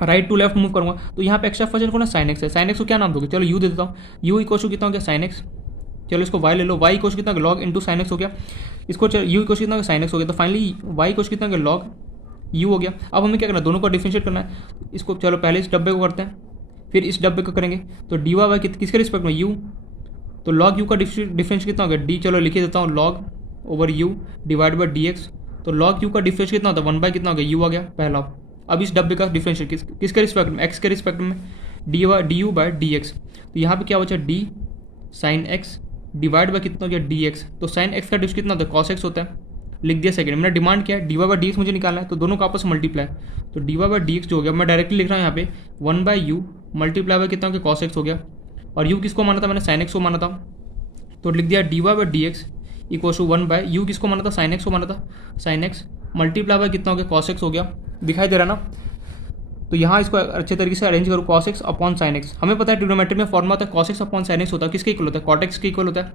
राइट टू लेफ्ट मूव करूंगा। तो यहाँ पे एक्स्ट्रा फंक्शन कौन है, साइन एक्स है। साइन एक्स को क्या नाम दोगे, चलो यू दे देता हूँ, यू इक्वल टू कितना हो गया साइन एक्स। चलो इसको वाई ले लो, वाई इक्वल टू कितना लॉग इंटू साइन एक्स हो गया। इसको चलो यू इक्वल टू कितना साइन एक्स हो गया, तो फाइनली वाई इक्वल टू कितना लॉग यू हो गया। अब हमें क्या करना है, दोनों को डिफरेंशिएट करना है। इसको चलो पहले इस डब्बे को करते हैं, फिर इस डब्बे को करेंगे। तो डी वाई किसके रिस्पेक्ट में, यू, तो लॉग यू का डिफरेंस कितना हो गया, डी, चलो लिखे देता हूँ log over you divide by d x. तो लॉग यू का डिफरेंस कितना होता है, 1 बाई कितना हो गया, यू आ गया पहला। अब इस डब्बे का डिफरेंशियल किसके रिस्पेक्ट में, एक्स के रिस्पेक्ट में, D you by d x. तो यहाँ पे क्या बचा, D sign x divide by कितना हो गया, डी एक्स। तो साइन एक्स का डिफरेंस कितना होता है, कॉस एक्स होता है, लिख दिया सेकंड। मैंने डिमांड किया है d y by d x मुझे निकालना है, तो दोनों का आपस में मल्टीप्लाई। तो d y by d x जो हो गया, मैं डायरेक्टली लिख रहा हूँ यहाँ पे 1 बाई यू मल्टीप्लाई बाई कितना हो गया, कॉस एक्स हो गया। और यू किसको माना था, मैंने साइन एक्स को माना था, तो लिख दिया d y by d x equal to 1 by u किसको माना था, साइन एक्स को माना था, साइन एक्स मल्टीप्लाई बाई कितना हो गया, कॉस एक्स हो गया। दिखाई दे रहा ना, तो यहाँ इसको अच्छे तरीके से अरेंज करो, cos x upon sine x. हमें पता है ट्रिग्नोमेट्री में फॉर्मुला होता है cos x upon sine x होता है, किसके इक्वल होता है, कॉट एक्स के इक्वल होता है।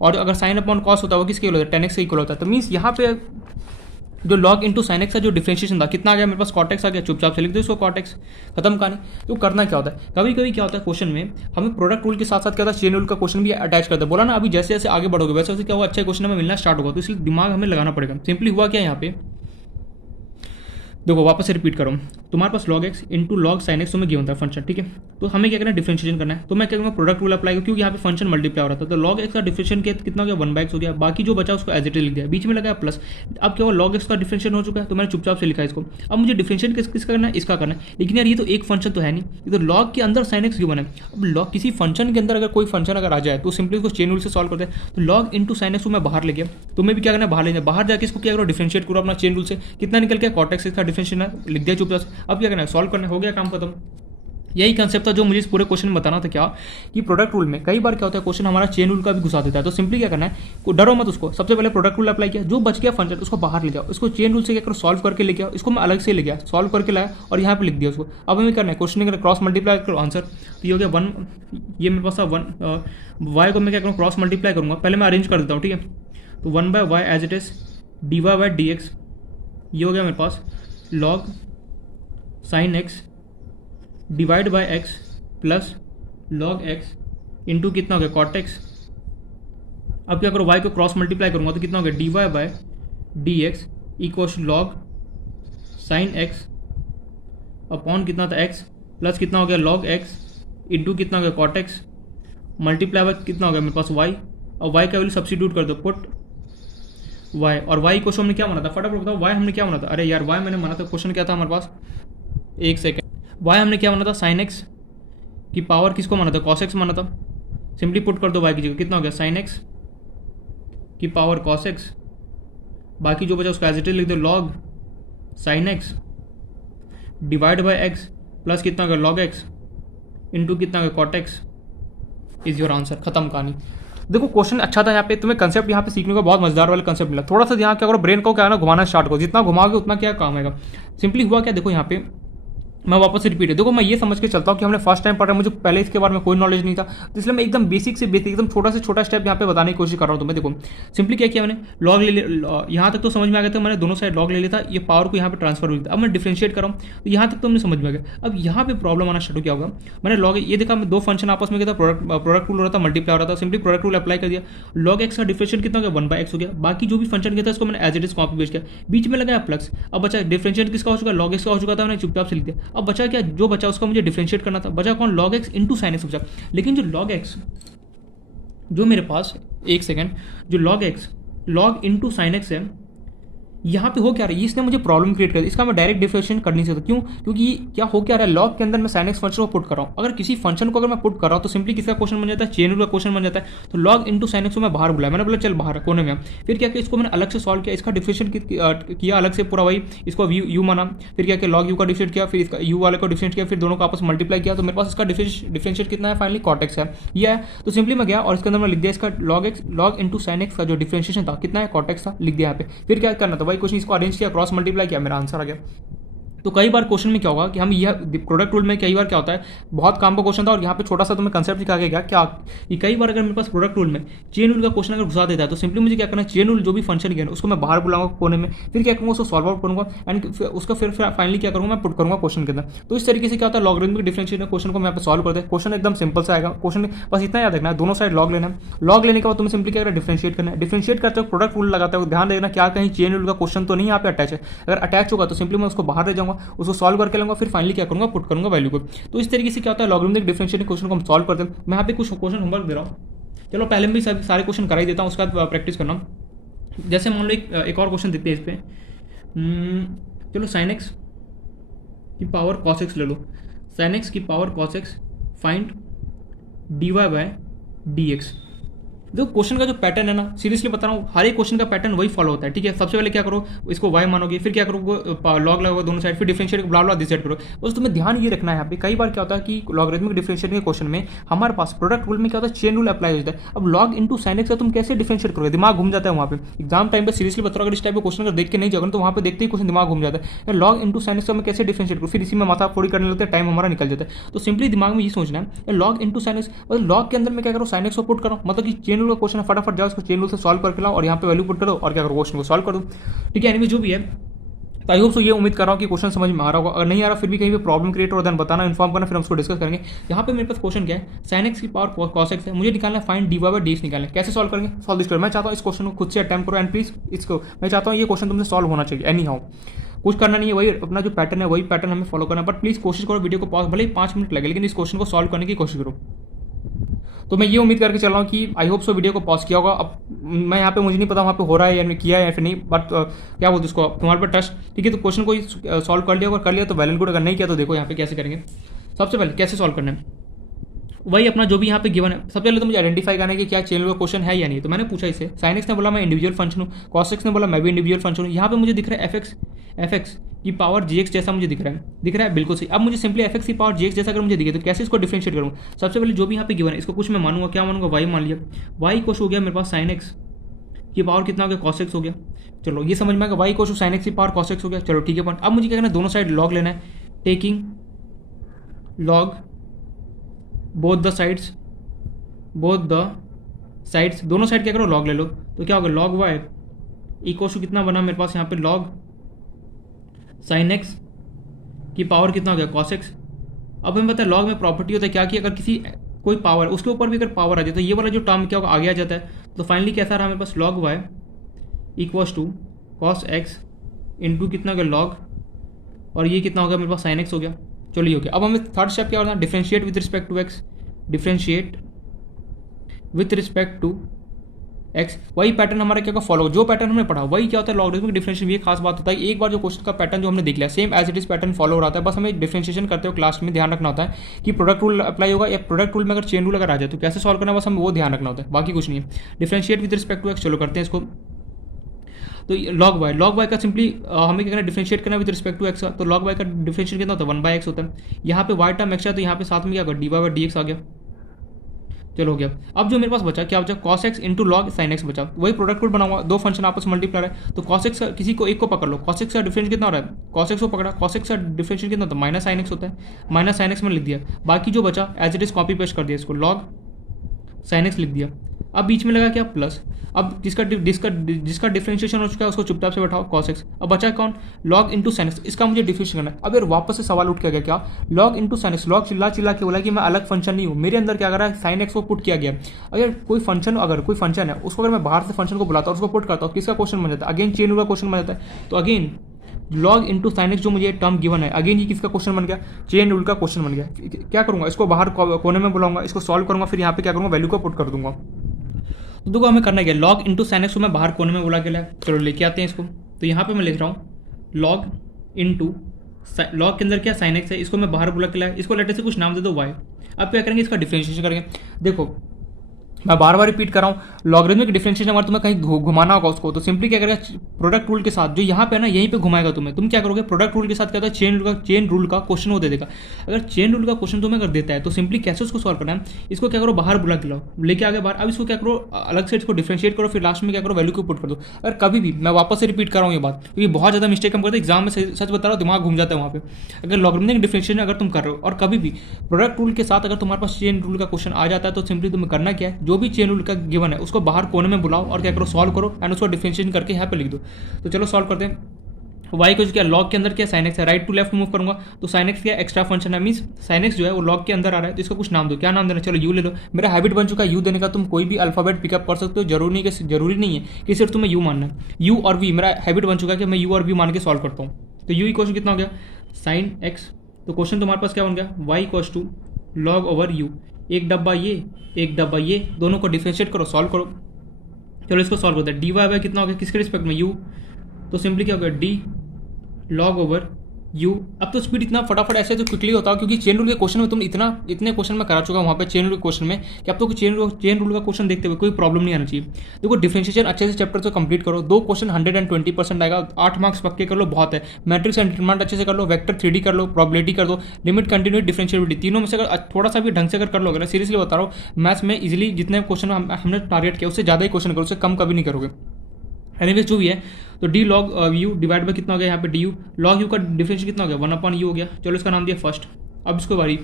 और अगर साइन अपॉन कॉस होता है वो किसके इक्वल होता है, टेन एक्स के इक्वल होता है। तो मीन्स यहाँ पे जो लॉग इंटू साइन एक्स का जो डिफरेंशिएशन था कितना आ गया मेरे पास, कॉट एक्स आ गया, चुपचाप से लिख दो इसको कॉट एक्स, खत्म कहानी। तो करना क्या होता है, कभी कभी क्या होता है क्वेश्चन में हमें प्रोडक्ट रूल के साथ साथ क्या होता है चेन रूल का क्वेश्चन भी अटैच करता है। बोला ना अभी जैसे जैसे आगे बढ़ोगे वैसे वैसे क्या हुआ, अच्छे क्वेश्चन हमें मिलना स्टार्ट होगा, तो इसलिए दिमाग हमें लगाना पड़ेगा। सिंपली हुआ क्या यहाँ पे, देखो वापस से रिपीट करो, तुम्हारे पास log x into log sign x तुम्हें गिवन था फंक्शन, ठीक है। तो हमें क्या करना है, डिफरेंशिएशन करना है। तो मैं क्या करूँगा, प्रोडक्ट रूल अप्लाई करूँ, क्योंकि यहाँ पे फंक्शन मल्टीप्लाई हो रहा था। तो लॉग एक्स का डिफरेंशिएशन कितना हो गया, 1/x हो गया, बाकी जो बचा उसको एज इट इज लिख दिया, बीच में लगाया प्लस। अब क्या हुआ, लॉग एक्स का डिफरेंशिएशन हो चुका है, तो मैंने चुपचाप से लिखा इसको। अब मुझे डिफरेंशिएशन किसका करना है, इसका करना है। लेकिन यार ये तो एक फंक्शन तो है नहीं, ये तो लॉग के अंदर साइन एक्स गिवन है। अब लॉग किसी फंक्शन के अंदर अगर कोई फंक्शन अगर आ जाए तो सिंपली उसको चेन रूल से सॉल्व करते हैं। तो लॉग इंटू साइन एक्स को मैं बाहर ले गया, तुम्हें भी क्या करना है, बाहर ले जाए, बाहर जाकर इसको क्या करो, डिफरेंशिएट करो अपना चेन रूल से। कितना निकल गया, कॉट एक्स का डिफरेंशिएशन है, लिख दिया चुपचाप से। अब क्या करना है, सॉल्व करना है, हो गया काम खत्म। यही कंसेप्ट था जो मुझे इस पूरे क्वेश्चन में बताना था, क्या कि प्रोडक्ट रूल में कई बार क्या होता है क्वेश्चन हमारा चेन रूल का भी घुसा देता है। तो सिंपली क्या करना है, डरो मत उसको, सबसे पहले प्रोडक्ट रूल अप्लाई किया, जो बच गया फंक्शन उसको बाहर ले जाओ, उसको चेन रूल से क्या करो सॉल्व करके ले गया, इसको मैं अलग से ले गया सॉल्व करके लाया और यहाँ पे लिख दिया उसको। अब हमें करना है क्वेश्चन क्रॉस मल्टीप्लाई करो आंसर, तो ये हो गया 1, ये मेरे पास था 1, वाई को मैं क्या करूँ क्रॉस मल्टीप्लाई करूँगा, पहले मैं अरेंज कर देता हूँ, ठीक है। तो 1/y as it is dy by dx, ये हो गया मेरे पास log sign x divide by x plus log x into कितना हो गया कॉट एक्स। अब क्या करो y को क्रॉस मल्टीप्लाई करूंगा तो कितना हो गया dy by d x equal log sine x upon कितना था x प्लस कितना हो गया लॉग एक्स इंटू कितना हो गया कॉट एक्स मल्टीप्लाई बाई कितना हो गया मेरे पास y, और y का वैल्यू सब्स्टिट्यूट कर दो पुट y, और y क्वेश्चन हमने क्या माना था फटाफट बताओ, y हमने क्या माना था, अरे यार y मैंने माना था, क्वेश्चन क्या था हमारे पास, एक सेकेंड, y हमने क्या माना था साइन एक्स की पावर किसको माना था कॉस एक्स माना था, सिंपली पुट कर दो y की जगह कितना हो गया साइन एक्स की पावर कॉस एक्स, बाकी जो बचा उसका एज इट इज लिख दो log sign x divide by x plus कितना हो गया लॉग एक्स इंटू कितना हो गया cot x is your answer, खत्म कहानी। देखो क्वेश्चन अच्छा था, यहाँ पे तुम्हें कंसेप्ट यहाँ पे सीखने को बहुत मजेदार वाला कंसेप्ट मिला, थोड़ा सा यहाँ क्या करो ब्रेन को क्या है ना घुमाना स्टार्ट करो, जितना घुमाओगे उतना क्या काम आएगा। सिंपली हुआ क्या, देखो यहाँ पे मैं वापस से रिपीट है, देखो मैं ये समझ के चलता हूँ कि हमने फर्स्ट टाइम पढ़ा, मुझे पहले इसके बारे में कोई नॉलेज नहीं था, तो इसलिए मैं एकदम बेसिक से बेसिक एकदम छोटा से छोटा स्टेप यहाँ पे बताने की कोशिश कर रहा हूँ तुम्हें। देखो सिंपली क्या किया मैंने, लॉग ले यहाँ तक तो समझ में आ गया था, मैंने दोनों साइड लॉग ले लिया था, ये पावर को यहाँ पे ट्रांसफर हो गया, अब मैं डिफरेंशिएट कर रहा हूँ, तो यहाँ तक तो हमने समझ में आ गया। अब यहाँ पे प्रॉब्लम आना शुरू क्या होगा, मैंने लॉग ये देखा मैं दो फंक्शन आपस में क्या था, प्रोडक्ट रूल हो रहा था मल्टीप्लाई हो रहा था, सिंपली प्रोडक्ट रूल अप्लाई कर दिया, लॉग एक्स का डिफरेंशिएट कितना हो गया 1/x हो गया, बाकी जो भी फंक्शन किया था उसको मैंने as it is copy paste किया, बीच में लगाया प्लस, अब बचा डिफरेंशिएट किसका हो चुका लॉग एक्स का हो चुका था, मैंने चुपचाप से लिख दिया। अब बचा क्या, जो बचा उसका मुझे डिफरेंशिएट करना था, बचा कौन log x into sine x बचा, लेकिन जो लॉग एक्स जो मेरे पास एक सेकेंड जो log x log into sine x है, यहाँ पे हो क्या रहा है, इसने मुझे प्रॉब्लम क्रिएट कर दी, इसका मैं डायरेक्ट डिफरेंशिएट कर नहीं सकता, क्यों, क्योंकि क्या हो क्या रहा है लॉग के अंदर मैं साइन एक्स फंक्शन को पुट कर रहा हूँ, अगर किसी फंक्शन को अगर मैं पुट कर रहा हूँ तो सिंपली किसका क्वेश्चन बन जाता है चेन रूल का क्वेश्चन बन जाता है, तो लॉग इंटू साइन एक्स को मैं बाहर बुलाया, मैंने बोला चल बाहर कोने में, फिर क्या किया इसको मैंने अलग से सॉल्व किया, इसका डिफरेंशिएट किया अलग से पूरा वही, इसको यू माना, फिर क्या किया लॉग यू का डिफरेंशिएट किया, फिर इसका यू वाले को डिफरेंशिएट किया, फिर दोनों को आपस मल्टीप्लाई किया, तो मेरे पास इसका डिफरेंशिएट कितना है फाइनली कॉट एक्स है, ये है। तो सिंपली मैं गया और इसके अंदर मैं लिख दिया इसका लॉग इंटू साइन एक्स का जो डिफरेंशिएशन था कितना है कॉट एक्स था, लिख दिया यहाँ पे, फिर क्या करना था वही क्वेश्चन इसको अरेंज किया क्रॉस मल्टीप्लाई किया, मेरा आंसर आ गया। तो कई बार क्वेश्चन में क्या होगा कि हम यह प्रोडक्ट रूल में कई बार क्या होता है बहुत काम का क्वेश्चन था, और यहाँ पे छोटा सा तुम्हें कंसेप्ट सिखा गया क्या कि कई बार अगर मेरे पास प्रोडक्ट रूल में चेन रूल का क्वेश्चन अगर घुसा देता है तो सिंपली मुझे क्या करना है, चेन रूल जो भी फंक्शन किया उसको मैं बाहर बुलाऊंगा कोने में, फिर क्या करूँगा उसको सॉल्व आउट करूँगा एंड उसका फिर फाइनली क्या करूँगा मैं पुट करूँगा क्वेश्चन के अंदर। तो इस तरीके से क्या होता है लॉगरिथमिक डिफरेंशिएशन क्वेश्चन को मैं यहाँ पे सॉल्व करते हैं, क्वेश्चन एकदम सिंपल से आएगा, क्वेश्चन बस इतना याद रखना है दोनों साइड लॉग लेना है, लॉग लेने के बाद तुम्हें सिंपली क्या करना है डिफरेंशिएट करना है, डिफरेंशिएट करते हो प्रोडक्ट रूल लगाते हो, ध्यान देना क्या कहीं चेन रूल का क्वेश्चन तो नहीं यहाँ पे अटैच है, अगर अटैच होगा तो सिंपली मैं उसको बाहर ले जाऊँगा, उसको सॉल्व करके लूँगा, फिर फाइनली क्या करूँगा पुट करूँगा वैल्यू को। तो इस तरीके से क्या होता है लॉगरिथमिक डिफरेंशिएशन क्वेश्चन को हम सॉल्व करते हैं। मैं यहाँ पे कुछ क्वेश्चन होमवर्क दे रहा हूँ, चलो पहले भी सारे क्वेश्चन करा ही देता हूँ, उसके बाद प्रैक्टिस करना। जैसे मान लो एक और क्वेश्चन देखते हैं इस पर, चलो साइन एक्स की पावर कॉस एक्स ले लो, साइन एक्स की power cos x find d y by d x. देखो क्वेश्चन का जो पैटर्न है ना सीरियसली बता रहा हूँ, हर एक क्वेश्चन का पैटर्न वही फॉलो होता है, ठीक है। सबसे पहले क्या करो इसको y मानोगे, फिर क्या करो लॉग लगाओगे दोनों साइड, फिर differentiate blah blah this side करो। बस तुम्हें ध्यान ये रखना है यहाँ पे कई बार क्या होता है कि लॉगरिथमिक डिफरेंशिएट के क्वेश्चन में हमारे पास प्रोडक्ट रूल में क्या होता है चेन रूल अप्लाई होता है। अब लॉग इंटू साइन एक्स का तुम कैसे डिफरेंशिएट करोगे, दिमाग घूम जाता है वहाँ पे एग्जाम टाइम पर। सीरियसली बता रहा हूँ अगर इस टाइप का क्वेश्चन अगर देख के नहीं जाओगे तो वहाँ पे देखते ही क्वेश्चन दिमाग घूम जाता है, लॉग इंटू साइन एक्स का मैं कैसे डिफरेंशिएट करूँ, फिर इसी में माथा फोड़ी करने लगता है, टाइम हमारा निकल जाता है। तो सिंपली दिमाग में ये सोचना है लॉग इंटू साइन एक्स, मतलब लॉग के अंदर मैं क्या करूँ साइन एक्स को पुट करो, मतलब कि चेन रूल का क्वेश्चन फटाफट जाओ उसको चेन रूल से सॉल्व करके लाओ और यहाँ पे वैल्यू पुट करो और क्या करो क्वेश्चन को सॉल्व कर दो, ठीक है। एनीवे जो भी है तो आई होप सो ये उम्मीद कर रहा हूँ कि क्वेश्चन समझ में आ रहा होगा, अगर नहीं आ रहा फिर भी कहीं पे प्रॉब्लम क्रिएट हो देन बताना, इन्फॉर्म करना, फिर हम उसको डिस्कस करेंगे। यहाँ पे मेरे पास क्वेश्चन क्या है साइन एक्स की पावर कॉस एक्स है, मुझे निकालना है find d y by d x निकालना है, कैसे सॉल्व करेंगे सॉल्व दिस करो। मैं चाहता हूँ इस क्वेश्चन को खुद से अटेम्प्ट करो एंड प्लीज इसको मैं चाहता हूँ ये क्वेश्चन तुमसे सॉल्व होना चाहिए एनी हाउ, कुछ करना नहीं है, वही अपना जो पैटर्न है वही पैटर्न हमें फॉलो करना है, बट प्लीज कोशिश करो वीडियो को पॉज भले ही 5 मिनट लगे लेकिन इस क्वेश्चन को सॉल्व करने की कोशिश करो। तो मैं ये उम्मीद करके चल रहा हूँ कि आई होप सो वीडियो को पॉज किया होगा। अब मैं यहाँ पे मुझे नहीं पता वहाँ पे हो रहा है या नहीं किया है या फिर नहीं, बट क्या बोलते उसको तुम्हारे पर ट्रस्ट, ठीक है। तो क्वेश्चन को सॉल्व कर लिया, अगर कर लिया तो वेल एंड गुड, अगर नहीं किया तो देखो यहाँ पे कैसे करेंगे। सबसे पहले कैसे सॉल्व करना है वही अपना जो भी यहाँ पे गिवन है, सबसे पहले तो मुझे आइडेंटिफाई करना है कि क्या चेन रूल का क्वेश्चन है या नहीं। तो मैंने पूछा इसे, साइन एक्स ने बोला मैं इंडिविजुअल फंक्शन हूँ, कॉस एक्स ने बोला मैं भी इंडिविजुअल फंक्शन हूँ। यहाँ पे मुझे दिख रहा है एफ एक्स की पावर gx जैसा मुझे दिख रहा है बिल्कुल सही। अब मुझे सिंपली fx की पावर gx जैसा अगर मुझे दिखे तो कैसे इसको डिफरेंशिएट करूँ? सबसे पहले जो भी यहाँ पे गिवन है इसको कुछ मैं मानूंगा, क्या मानूंगा? y मान लिया। y कुछ हो गया मेरे पास sin x की पावर कितना हो गया? cos x हो गया। चलो ये समझ में आएगा, y कुछ sin x की पावर cos x हो गया। चलो ठीक है पॉइंट। अब मुझे क्या करना है? दोनों साइड लॉग लेना है, taking log both the sides दोनों साइड क्या करो? लॉग ले लो। तो क्या होगा? log y इक्वल टू कितना बना मेरे पास यहाँ पे? log sin x की पावर कितना हो गया? cos x। अब हमें पता है लॉग में प्रॉपर्टी होता है क्या कि अगर किसी कोई पावर उसके ऊपर भी अगर पावर आ जाए तो ये वाला जो टर्म क्या होगा? आगे आ जाता है। तो फाइनली कैसा रहा मेरे पास? log y equal to cos x into कितना हो गया? log, और ये कितना हो गया मेरे पास? sin x हो गया। चलो ये हो गया। अब हमें थर्ड स्टेप क्या होता है? Differentiate with respect to x, differentiate with respect to x. वही पैटर्न हमारा क्या फॉलो, जो पैटर्न हमने पढ़ा वही क्या होता है? Logarithmic differentiation. ये खास बात होता है, एक बार जो क्वेश्चन का पैटर्न जो हमने देख लिया same as it is pattern follow हो रहा है। बस हमें डिफरेंशिएशन करते हुए क्लास में ध्यान रखना होता है कि प्रोडक्ट रूल अप्लाई होगा या प्रोडक्ट रूल में अगर चेन रूल अगर आ जाए तो कैसे सॉल्व करना, बस हमें वो ध्यान रखना होता है, बाकी कुछ नहीं है। Differentiate with respect to x, चलो करते हैं इसको। तो log y का सिंपली हमें क्या करना है? डिफरेंशिएट करना विद रिस्पेक्ट टू एक्स का। तो log y का डिफरेंशिएट कितना होता है? 1/x होता है। यहाँ पे y टर्म एक्स है तो यहाँ पे साथ में क्या होगा? dy/dx आ गया। चलो हो गया। अब जो मेरे पास बचा क्या बचा? cos x into log sine x बचा। वही प्रोडक्ट रूल बनाऊंगा, दो फंक्शन आपस में मल्टीप्लाई है तो cos x किसी को एक को पकड़ लो, cos x का डिफरेंस कितना हो रहा है? cos x को पकड़ा, cos x का डिफरेंशिएट कितना होता है? माइनस साइन एक्स होता है। माइनस साइन एक्स में लिख दिया, बाकी जो बचा as it is copy paste कर दिया इसको, लॉग साइन एक्स लिख दिया। अब बीच में लगा क्या? प्लस। अब जिसका डिफरेंशिएशन हो चुका है उसको चुपचाप से बैठाओ cos x। अब बचा कौन? log इंटू साइन एक्स, इसका मुझे डिफरेंशिएट करना है। अब यार वापस से सवाल उठ के गया क्या? log into sine x. Log चिल्ला के बोला कि मैं अलग फंक्शन नहीं हूँ, मेरे अंदर क्या कर रहा है? साइन एक्स को पुट किया गया। अगर कोई फंक्शन है उसको अगर मैं बाहर से फंक्शन को बुलाता हूँ उसको पुट करता हूँ, किसका क्वेश्चन बन जाता है? अगेन चेन रूल का क्वेश्चन बन जाता है। तो again log into sine x जो मुझे टर्म गिवन है, अगेन ये किसका क्वेश्चन बन गया? चेन रूल का क्वेश्चन बन गया। क्या करूँगा? इसको बाहर कोने में बुलाऊंगा, इसको सॉल्व करूँगा, फिर यहाँ पे क्या करूँगा? वैल्यू को पुट कर दूंगा। तो देखो हमें करना क्या? लॉग इंटू साइन एक्स को मैं बाहर कोने में बुला के लाया। चलो लेके आते हैं इसको। तो यहाँ पे मैं लिख रहा हूँ लॉग इंटू लॉग के अंदर क्या? साइन एक्स है, इसको मैं बाहर बुला के लाया। इसको लेटर से कुछ नाम दे दो y। अब क्या करेंगे? इसका डिफरेंशिएशन करेंगे। देखो मैं बार बार रिपीट कर रहा हूँ, लॉगरिथमिक डिफरेंशिएशन अगर तुम्हें कहीं घुमाना होगा उसको तो सिंपली क्या करेगा? प्रोडक्ट रूल के साथ जो यहाँ पे है ना यहीं पे घुमाएगा तुम्हें। तुम क्या करोगे? प्रोडक्ट रूल के साथ क्या होता है? चेन रूल का क्वेश्चन वो दे देगा। अगर चेन रूल का क्वेश्चन तुम्हें अगर देता है तो सिंपली कैसे उसको सॉल्व करना है? इसको क्या करो? बाहर बुला के लाओ, लेके आगे बाहर। अब इसको क्या करो? अलग से इसको डिफरेंशिएट करो, फिर लास्ट में क्या करो? वैल्यू को पुट कर दो। अगर कभी भी, मैं वापस से रिपीट कर रहा हूँ ये बात क्योंकि बहुत ज़्यादा मिस्टेक हम करते हैं एग्जाम में, सच बता रहा हूँ दिमाग घूम जाता है वहाँ पे। अगर लॉगरिथमिक डिफरेंशिएशन अगर तुम कर रहे हो और कभी भी प्रोडक्ट रूल के साथ अगर तुम्हारे पास चेन रूल का क्वेश्चन आ जाता है तो सिंपली तुम्हें करना क्या है? जो भी चेन रूल का गिवन है उसको बाहर कोने में बुलाओ और क्या करो? सॉल्व करो एंड उसको डिफरेंशिएशन करके यहाँ पे लिख दो। तो चलो सॉल्व करते हैं। y को क्या? लॉग के अंदर क्या? साइन एक्स है, राइट टू लेफ्ट मूव करूंगा तो साइन एक्स क्या? एक्स्ट्रा फंक्शन है, मींस साइन एक्स जो है वो लॉग के अंदर आ रहा है तो इसको कुछ नाम दो। क्या नाम देना? चलो यू ले लो। मेरा हैबिट बन चुका है यू देने का। तुम कोई भी अल्फाबेट पिकअप कर सकते हो, जरूरी नहीं है कि सिर्फ तुम्हें यू मानना है। यू और वी मेरा हैबिट बन चुका है कि मैं यू और वी मान के सॉल्व करता हूँ। तो यू इक्वल कितना हो गया? Sine x. तो क्वेश्चन तुम्हारे पास क्या बन गया? y equal to log over u, एक डब्बा ये एक डब्बा ये, दोनों को डिफरेंशिएट करो, सॉल्व करो। चलो इसको सॉल्व करते हैं। डी वाई कितना हो गया? किसके रिस्पेक्ट में? यू। तो सिंपली क्या हो गया? D log over you. अब तो स्पीड इतना फटाफट ऐसे तो क्विकली होता है क्योंकि चेन रूल के क्वेश्चन में तुम इतने क्वेश्चन में करा चुका हूँ वहाँ पे चेन रूल के क्वेश्चन में कि अब तो चेन रूल का क्वेश्चन देखते हुए कोई प्रॉब्लम नहीं आना चाहिए। देखो डिफरेंशिएशन अच्छे से चैप्टर से कंप्लीट करो, दो क्वेश्चन 120% आएगा, 8 मार्क्स पक्के कर लो, बहुत है। मैट्रिक्स एंड डिटरमिनेंट अच्छे से कर लो, वेक्टर 3D कर लो, प्रोबेबिलिटी कर दो, लिमिट कंटिन्यूटी डिफरेंशिएबिलिटी, तीनों में से अगर थोड़ा सा भी ढंग से अगर कर लोगे ना, सीरियसली बता रहा हूँ मैथ्स में इजिली जितने क्वेश्चन हमने टारगेट किया उससे ज़्यादा ही क्वेश्चन करो, उससे कम कभी नहीं करोगे। एनीवेज जो भी है तो D log you divide by कितना हो गया? यहाँ पे डी यू। लॉग यू का डिफरेंशिएशन कितना हो गया? 1/u हो गया। चलो इसका नाम दिया फर्स्ट। अब इसको बारी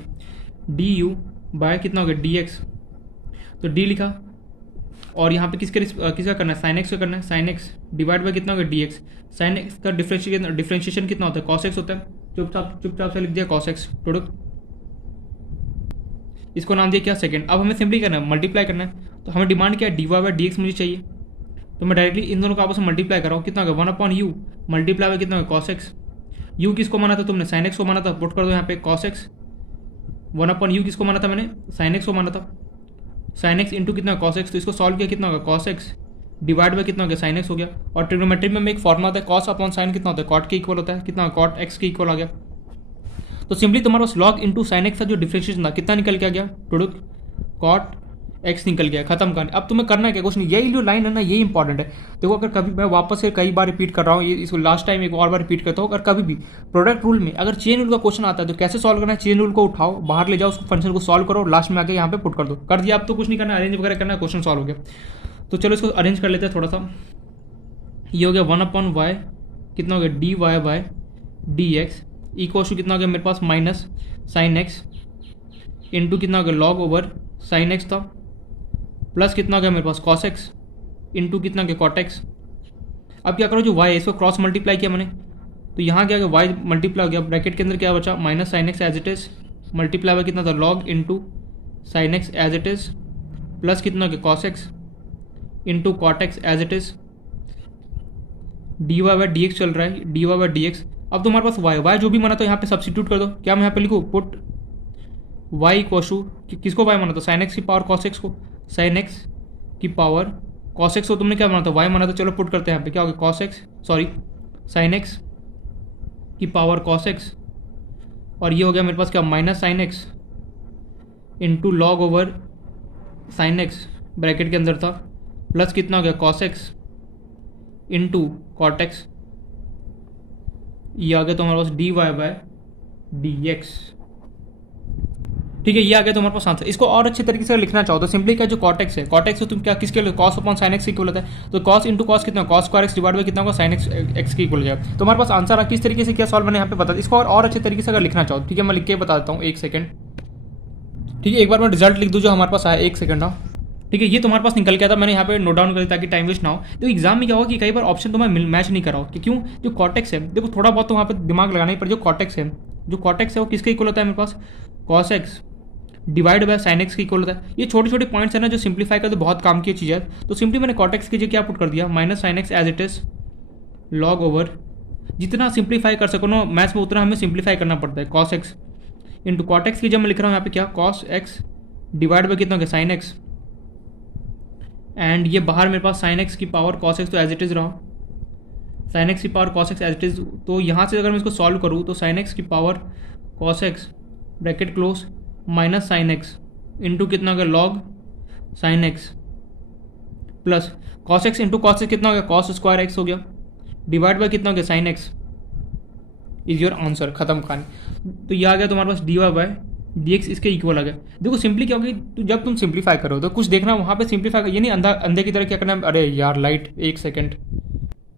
डी यू बाय कितना हो गया? D x. तो डी लिखा और यहाँ पे किसका करना है? साइन एक्स का करना है। साइन एक्स डिवाइड बाय कितना हो गया? D x. साइन एक्स का डिफरेंशिएशन कितना होता है? कॉस एक्स होता है। चुपचाप से लिख दिया कॉस एक्स प्रोडक्ट। इसको नाम दिया क्या? सेकेंड। अब हमें सिंपली करना है, मल्टीप्लाई करना है। तो हमें डिमांड क्या है? D y by d x मुझे चाहिए। तो मैं डायरेक्टली इन दोनों को आपस में मल्टीप्लाई कर रहा हूँ। कितना होगा? 1/u मल्टीप्लाई बाय कितना होगा? Cos x. यू किसको माना था तुमने? साइन एक्स को माना था, पुट कर दो यहाँ पे कॉस एक्स। 1/u किसको माना था मैंने? साइन एक्स को माना था। साइन एक्स इंटू कितना? Cos x. तो इसको सॉल्व किया कितना होगा? कॉस एक्स डिवाइड बाय कितना हो गया? साइन एक्स हो गया। और ट्रिग्नोमेट्री में एक फॉर्मुला आता है कॉस अपॉन साइन कितना होता है? कॉट के इक्वल होता है। कितना? कॉट एक्स के इक्वल आ गया। तो सिंपली तुम्हारे पास लॉग इंटू साइन एक्स का जो डिफरेंशिएशन था कितना निकल के आ गया? प्रोडक्ट कॉट एक्स निकल गया, खत्म कर। अब तुम्हें करना है क्या, कुछ नहीं, यही जो लाइन है ना यही इंपॉर्टेंट है। देखो अगर कभी, मैं वापस से कई बार रिपीट कर रहा हूँ, ये इसको लास्ट टाइम एक और बार रिपीट करता हूँ, अगर कभी भी प्रोडक्ट रूल में अगर चेन रूल का क्वेश्चन आता है तो कैसे सॉल्व करना है, चेन रूल को उठाओ, बाहर ले जाओ, उसको फंक्शन को सॉल्व करो, लास्ट में आके यहाँ पे पुट कर दो, कर दिया। अब तो कुछ नहीं करना, अरेंज वगैरह करना है, क्वेश्चन सॉल्व हो गया। तो चलो इसको अरेंज कर लेते हैं थोड़ा सा। ये हो गया 1/y, कितना हो गया dy by dx equal to कितना हो गया मेरे पास माइनस साइन एक्स इंटू कितना हो गया लॉग ओवर साइन एक्स था, प्लस कितना हो गया मेरे पास कॉस एक्स इंटू कितना हो गया कॉट एक्स। अब क्या करो, जो y है इसको क्रॉस मल्टीप्लाई किया मैंने, तो यहाँ क्या गया y मल्टीप्लाई हो गया, ब्रैकेट के अंदर क्या बचा minus sign x as it is, multiply हुआ कितना था log into sine x as it is, plus कितना हो गया cos x into cot x as it is, d y by d x चल रहा है, d y by d x. अब तुम्हारे पास y जो भी माना तो यहाँ पे सब्सिट्यूट कर दो। क्या मैं यहाँ पे लिखूँ, पुट y इक्वल टू किसको y माना था, साइन एक्स की पावर कॉस एक्स को, साइन एक्स की पावर कॉस एक्स को तुमने क्या माना था y माना था, चलो पुट करते हैं यहाँ पे, क्या हो गया cos x sorry sin x की पावर कॉस एक्स, और ये हो गया मेरे पास क्या minus sign x into log over sign x bracket के अंदर था, प्लस कितना हो गया cos x into cot x, ये आ गया तो हमारे पास d y by d x. ठीक है, ये आ गया तो हमारे पास आंसर। इसको और अच्छे तरीके से लिखना चाहो तो सिंपली क्या, जो कॉटेक्स है, कॉटेक्स तुम क्या किसके लिए, cos upon sine x equal होता है, तो कॉस इंटू कॉस कितना, cos square x divide by कितना होगा साइन एक्स की इक्वल हो जाएगा। तो हमारे पास आंसर किस तरीके से क्या सॉल्व मैंने यहाँ पे बता, इसको और अच्छे तरीके से अगर लिखना चाहो, ठीक है मैं लिख के बता देता हूँ, एक सेकंड। ठीक है, एक बार मैं रिजल्ट लिख दूँ जो हमारे पास आया, एक सेकंड हाँ। ठीक है, ये तुम्हारे पास निकल गया था, मैंने यहाँ पे नोट डाउन कर ताकि टाइम वेस्ट ना हो। तो एग्जाम में क्या होगा कि कई बार ऑप्शन तुम्हें मैच नहीं कराओ कि क्यों, जो कॉटेक्स है देखो थोड़ा बहुत तो वहाँ पे दिमाग लगाना ही, पर जो कॉटेक्स है वो किसके इक्वल होता है मेरे पास, cos x divide by sin x की इक्वल होता है। ये छोटे छोटे पॉइंट्स है ना जो सिंप्लीफाई करते बहुत काम की चीज़ है। तो सिंपली मैंने कॉटेक्स की जगह क्या पुट कर दिया, minus sign x as it is log over, जितना सिंप्लीफाई कर सको ना मैथ्स में उतना हमें सिंप्लीफाई करना पड़ता है, कॉस एक्स इंटू कॉटेक्स की जब मैं लिख रहा हूँ यहाँ पे क्या कॉस एक्स डिवाइड बाय कितना हो गया साइन एक्स, एंड ये बाहर मेरे पास साइन एक्स की पावर कॉस एक्स तो एज इट इज़ रहा, साइन एक्स की power cos x as it is. तो यहाँ से अगर मैं इसको सॉल्व करूँ तो साइन एक्स की power cos x bracket close minus sign x into कितना हो गया log sign x, plus cos x into cos x कितना हो गया कॉस स्क्वायर एक्स हो गया, डिवाइड बाय कितना हो गया sign x, is your answer, खत्म कहानी। तो ये आ गया तुम्हारे पास d y by d x इसके इक्वल आ गया। देखो सिंपली क्या होगी, तो जब तुम सिंप्लीफाई करो तो कुछ देखना वहाँ पे सिंप्लीफाई, ये नहीं अंधे की तरह क्या करना है, अरे यार लाइट एक सेकंड।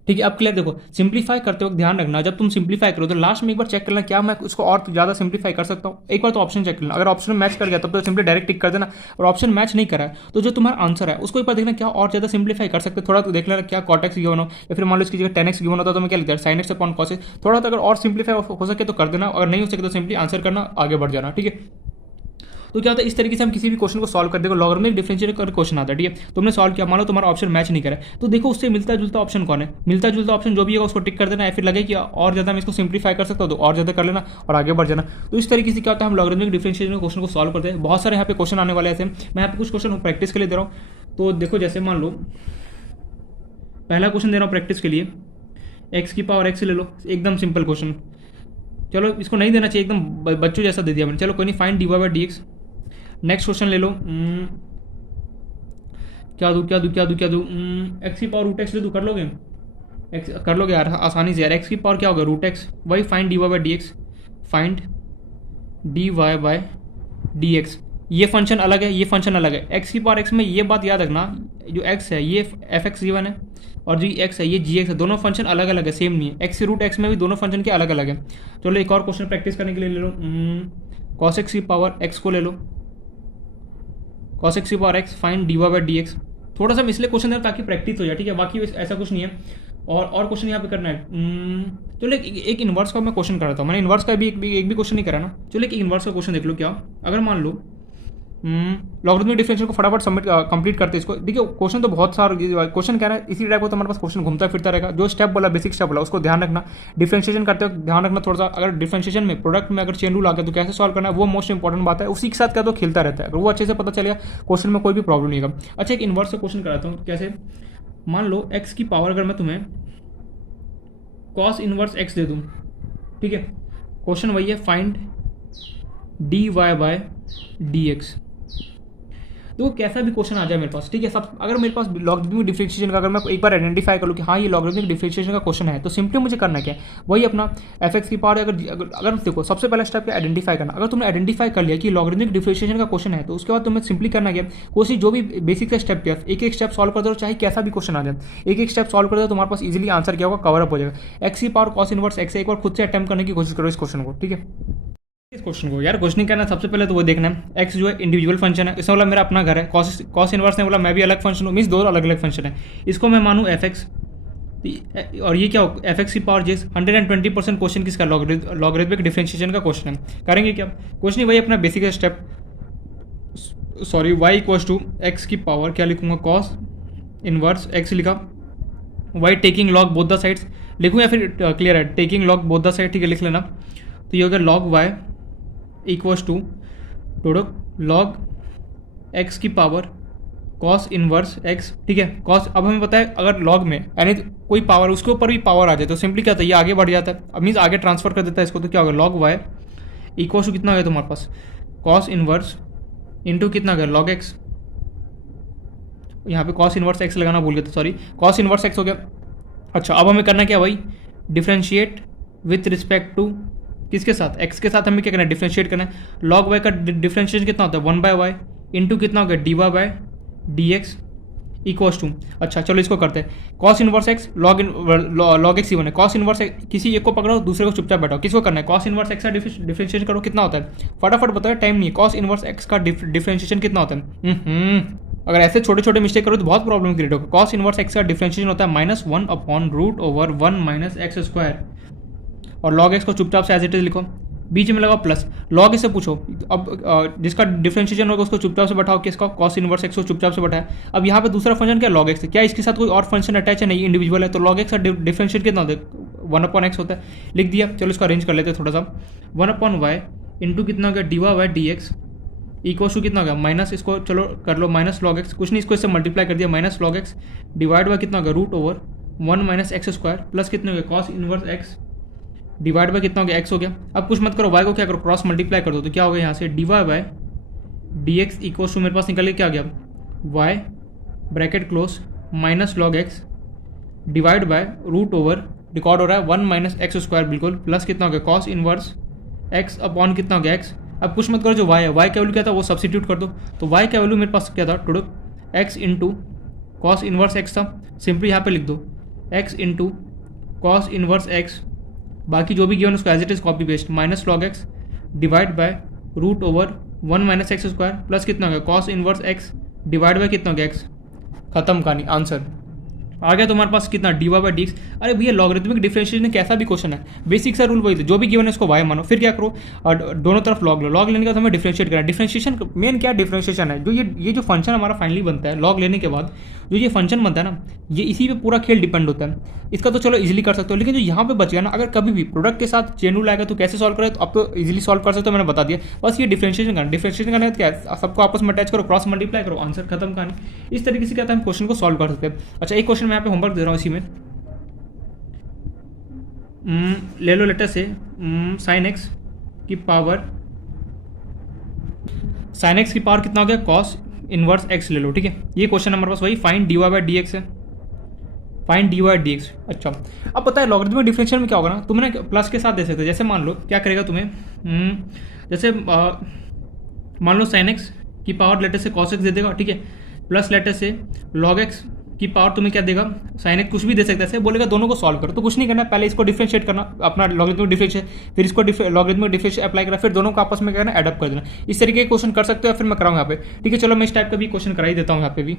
ठीक है, अब क्लियर, देखो सिंप्लीफाई करते वक्त ध्यान रखना, जब तुम सिंप्लीफाई करो तो लास्ट में एक बार चेक करना क्या मैं उसको और ज़्यादा सिंप्लीफाई कर सकता हूँ। एक बार तो ऑप्शन चेक करना, अगर ऑप्शन मैच कर गया तब तो सिंपली डायरेक्ट टिक कर देना, और ऑप्शन मैच नहीं करा है तो जो तुम्हारा आंसर है उसको एक बार देखना क्या और ज़्यादा सिंप्लीफाई कर सकते, थोड़ा तो देख लेना क्या कॉटेक्स गिवन हो, या फिर मान लो इसकी जगह 10x गिवन होता तो मैं क्या लिखता है sine x upon cos x, थोड़ा तो अगर और सिंप्लीफाई हो सके तो कर देना, अगर नहीं हो सके तो सिंपली आंसर करना, आगे बढ़ जाना। ठीक है, तो क्या होता है इस तरीके से हम किसी भी क्वेश्चन को सॉल्व कर देंगे। लॉगरिथमिक डिफरेंशियल का क्वेश्चन आता है, ठीक है, तुमने सॉल्व किया, मान लो तुम्हारा ऑप्शन मैच नहीं करा तो देखो उससे मिलता जुलता ऑप्शन कौन है, मिलता जुलता ऑप्शन जो भी है उसको टिक कर देना, या फिर लगे कि और ज़्यादा मैं इसको सिंप्लीफाई कर सकता हूँ तो और ज़्यादा कर लेना और आगे बढ़ जाना। तो इस तरीके से क्या होता है हम लॉगरिथमिक डिफरेंशियल क्वेश्चन को सॉल्व करते हैं। बहुत सारे यहाँ पे क्वेश्चन आने वाले ऐसे, मैं यहाँ पे कुछ क्वेश्चन प्रैक्टिस के लिए दे रहा हूँ। तो देखो जैसे मान लो पहला क्वेश्चन दे रहा हूँ प्रैक्टिस के लिए, एक्स की पावर एक्स ले लो, एकदम सिंपल क्वेश्चन, चलो इसको नहीं देना चाहिए, एकदम बच्चों जैसा दे दिया मैंने, चलो कोई नहीं, find d y by d x. Next question ले लो, क्या दूँ एक्स की पावर रूट एक्स ले दूँ, कर लोगे एक्स, कर लोगे यार आसानी से यार, एक्स की पावर क्या होगा रूट एक्स, वही find d y by d x, find d y by d x. ये फंक्शन अलग है, ये फंक्शन अलग है, एक्स की पावर एक्स में ये बात याद रखना, जो एक्स है ये एफ एक्स गिवन है और जो एक्स है ये जी एक्स है, दोनों फंक्शन अलग अलग है, सेम नहीं है, एक्स रूट एक्स में भी दोनों फंक्शन के अलग अलग है। चलो एक और क्वेश्चन प्रैक्टिस करने के लिए ले लो, कॉस एक्स की पावर एक्स को ले लो, cos x की power x find d y by d x. थोड़ा सा मैं इसलिए क्वेश्चन दे रहा ताकि प्रैक्टिस हो जाए, ठीक है, बाकी ऐसा कुछ नहीं है। और क्वेश्चन यहाँ पे करना है, चलो एक इन्वर्स का मैं क्वेश्चन कर रहा था, मैंने इन्वर्स का भी एक भी क्वेश्चन नहीं करा ना, चलो एक इन्वर्स का क्वेश्चन देख लो। क्या अगर मान लो लॉगरिथमिक डिफरेंशियल को फटाफट सबमिट कंप्लीट करते हैं इसको, देखिए क्वेश्चन तो बहुत सारा क्वेश्चन कह रहा है, इसी टाइप को तुम्हारे पास क्वेश्चन घूमता फिरता रहेगा। जो स्टेप बोला बेसिक स्टेप बोला उसको ध्यान रखना, डिफरेंशिएशन करते वक्त ध्यान रखना थोड़ा सा, अगर डिफरेंशिएशन में प्रोडक्ट में अगर चेन रूल आ गया तो कैसे सॉल्व करना है वो मोस्ट इंपॉर्टेंट बात है, उसी के साथ क्या तो खेलता रहता है, अगर वो अच्छे से पता चलेगा क्वेश्चन में कोई भी प्रॉब्लम नहीं होगा। अच्छा एक इन्वर्स का क्वेश्चन कराता हूँ, कैसे, मान लो एक्स की पावर अगर मैं तुम्हें कॉस इनवर्स एक्स दे दूँ, ठीक है, क्वेश्चन वही है find d y by d x. तो वो कैसा भी क्वेश्चन आ जाए मेरे पास, ठीक है। सब अगर मेरे पास लॉगरिथमिक डिफरेंशिएशन का अगर मैं एक बार आइडेंटिफाई कर लूँ कि हाँ ये लॉगरिथमिक डिफरेंशिएशन का क्वेश्चन है, तो सिंपली मुझे करना क्या है, वही अपना एफ की पावर अगर देखो सबसे पहला स्टेप क्या आइडेंटिफाई करना। अगर तुमने आइडेंटिफाई कर लिया कि लॉगरिथमिक डिफरेंशिएशन का क्वेश्चन है, तो उसके बाद तुम्हें सिंपली करना क्या, कोशिश जो भी बेसिक का स्टेप है एक एक स्टेप सॉल्व कर दो, चाहे कैसा भी क्वेश्चन आ जाए एक एक स्टेप सॉल्व कर दो, तुम्हारे पास इजीली आंसर क्या होगा, कवर अप हो जाएगा। एक्स की पावर कॉस इनवर्स एक्स, एक बार खुद से अटेम्प्ट करने की कोशिश करो इस क्वेश्चन को, ठीक है। इस क्वेश्चन को यार क्वेश्चन करना सबसे पहले तो वो देखना है एक्स जो है इंडिविजुअल फंक्शन है, इसमें बोला मेरा अपना घर है, कॉस इनवर्स ने बोला मैं भी अलग फंक्शन हूँ, मीन्स दो अलग अलग फंक्शन है, इसको मैं मानूँ एफ एक्स, और ये क्या हो एफ एक्स की पावर जेस 120% क्वेश्चन किसका लॉगरिथमिक डिफरेंशिएशन का क्वेश्चन है। करेंगे क्या, कुछ नहीं, वही अपना basic step, sorry y equals to x की पावर क्या लिखूंगा, कॉस इनवर्स एक्स लिखा, y taking log both the sides लिखूँ या फिर क्लियर है taking log both the side, ठीक है लिख लेना। तो ये हो गया log y equals to log x की पावर कॉस इनवर्स एक्स, ठीक है। कॉस अब हमें पता है अगर लॉग में यानी कोई पावर उसके ऊपर भी पावर आ जाए तो सिंपली क्या होता है ये आगे बढ़ जाता है, अब मीन्स आगे ट्रांसफर कर देता है इसको, तो क्या होगा लॉग वाई इक्वल्स टू कितना हो गया तुम्हारे पास कॉस इनवर्स इंटू कितना हो गया लॉग एक्स, यहाँ पे कॉस इनवर्स एक्स लगाना भूल गया था, सॉरी कॉस इनवर्स एक्स हो गया। अच्छा अब हमें करना क्या भाई, डिफ्रेंशिएट विथ रिस्पेक्ट टू किसके साथ, एक्स के साथ हमें क्या करना है, डिफ्रेंशिएट करना है। लॉग वाई का डिफ्रेंशिएशन कितना होता है 1/y इंटू कितना हो गया dy/dx इक्वल्स टू, अच्छा चलो इसको करते हैं cos inverse x log x ही बने, कॉस इनवर्स किसी एक को पकड़ो दूसरे को चुपचाप बैठाओ, किसको करना है कॉस इनवर्स एक्स का डिफ्रेंशिएशन करो, कितना होता है फटाफट बताओ टाइम नहीं है, कॉस इनवर्स एक्स का डिफ्रेंशिएशन कितना होता है। अगर ऐसे छोटे छोटे मिस्टेक करो तो बहुत प्रॉब्लम क्रिएट होगा। कॉस इनवर्स एक्स का डिफ्रेंशिएशन होता है -1/√1 - x², और लॉग एक्स को चुपचाप से एज इट इज लिखो, बीच में लगाओ प्लस, लॉग इससे पूछो अब जिसका डिफरेंशिएशन होगा उसको चुपचाप से बैठाओ, किसका कॉस इनवर्स एक्स को चुपचाप से बैठाया। अब यहाँ पे दूसरा फंक्शन क्या लॉग एक्स है, क्या इसके साथ कोई और फंक्शन अटैच है नहीं, इंडिविजुअल है, तो लॉग एक्स का डिफरेंशिएट कितना होता है 1/x होता है, लिख दिया। चलो इसको अरेंज कर लेते हैं थोड़ा सा, 1/y इंटू कितना हो गया dy/dx इक्वल टू कितना हो गया माइनस, इसको चलो कर लो माइनस लॉग एक्स, कुछ नहीं इसको इससे मल्टीप्लाई कर दिया, minus log x divide by कितना हो गया √1 - x² प्लस कितना हो गया cos inverse x divide by कितना हो गया एक्स हो गया। अब कुछ मत करो, वाई को क्या करो क्रॉस मल्टीप्लाई कर दो, तो क्या हो गया यहाँ से dy/dx इक्वल टू मेरे पास निकल के क्या आ गया y bracket close minus log x divide bye √, record हो रहा है 1 - x² बिल्कुल, प्लस कितना हो गया कॉस इनवर्स एक्स अपॉन कितना हो गया एक्स। अब कुछ मत करो, जो y है y का वैल्यू क्या था वो सब्सिट्यूट कर दो, तो y का वैल्यू मेरे पास क्या था x into cos inverse x था, सिंपली यहाँ पे लिख दो x into cos inverse x, बाकी जो भी गिवन उसको as it is copy paste, minus log x divide by √1 - x² plus कितना हो गया cos inverse x divide by कितना हो गया एक्स, खत्म कहानी, आंसर आ गया तुम्हारे पास कितना dy/dx। अरे भैया लॉगरिथमिक डिफरेंशिएशन में कैसा भी क्वेश्चन है बेसिक सा रूल वही था, जो भी गिवन है उसको y मानो, फिर क्या करो और दोनों तरफ लॉग लो, लॉग लेने के बाद हमें डिफरेंशिएट करना है। डिफरेंशिएशन मेन क्या डिफरेंशिएशन है, जो ये जो फंक्शन हमारा फाइनली बनता है लॉग लेने के बाद जो ये फंक्शन बनता है ना, ये इसी पे पूरा खेल डिपेंड होता है। इसका तो चलो इजीली कर सकते हो, लेकिन जो यहाँ पे बच गया ना, अगर कभी भी प्रोडक्ट के साथ चेन रूल आएगा तो कैसे सॉल्व करें, तो अब तो इजीली सॉल्व कर सकते हो, मैंने बता दिया। बस ये डिफरेंशिएशन करना है क्या है, सबको आपस में अटैच करो, क्रॉस मल्टीप्लाई करो, आंसर खत्म कहानी। इस तरीके से क्या था हम क्वेश्चन को सॉल्व कर सकते हैं। अच्छा एक क्वेश्चन मैं यहाँ पे होमवर्क दे रहा हूँ, इसी में ले लो लेटर से साइन एक्स की पावर कितना हो गया कॉस इनवर्स एक्स ले लो, ठीक है। ये क्वेश्चन हमारे पास वही फाइंड dy/dx है, फाइंड dy/dx। अच्छा अब पता है लॉगरिथमिक डिफरेंशियल में क्या होगा ना, तुमने प्लस के साथ दे सकते हो, जैसे मान लो क्या करेगा तुम्हें, जैसे मान लो साइन एक्स की पावर लेटर से कॉस एक्स दे देगा, ठीक है, प्लस लेटर से लॉग एक्स की पावर तुम्हें क्या देगा साइन एक्स, कुछ भी दे सकता है, ऐसे बोलेगा दोनों को सॉल्व करो, तो कुछ नहीं करना, पहले इसको डिफरेंशिएट करना अपना लॉगरिथमिक डिफरेंशिएट, फिर इसको लॉगरिथमिक डिफरेंशिएट अप्लाई करना, फिर दोनों को आपस में करना एडअप कर देना। इस तरीके के क्वेश्चन कर सकते हो, फिर मैं कराऊंगा यहाँ पे, ठीक है। चलो मैं इस टाइप का भी क्वेश्चन करा ही देता हूँ यहाँ पे भी।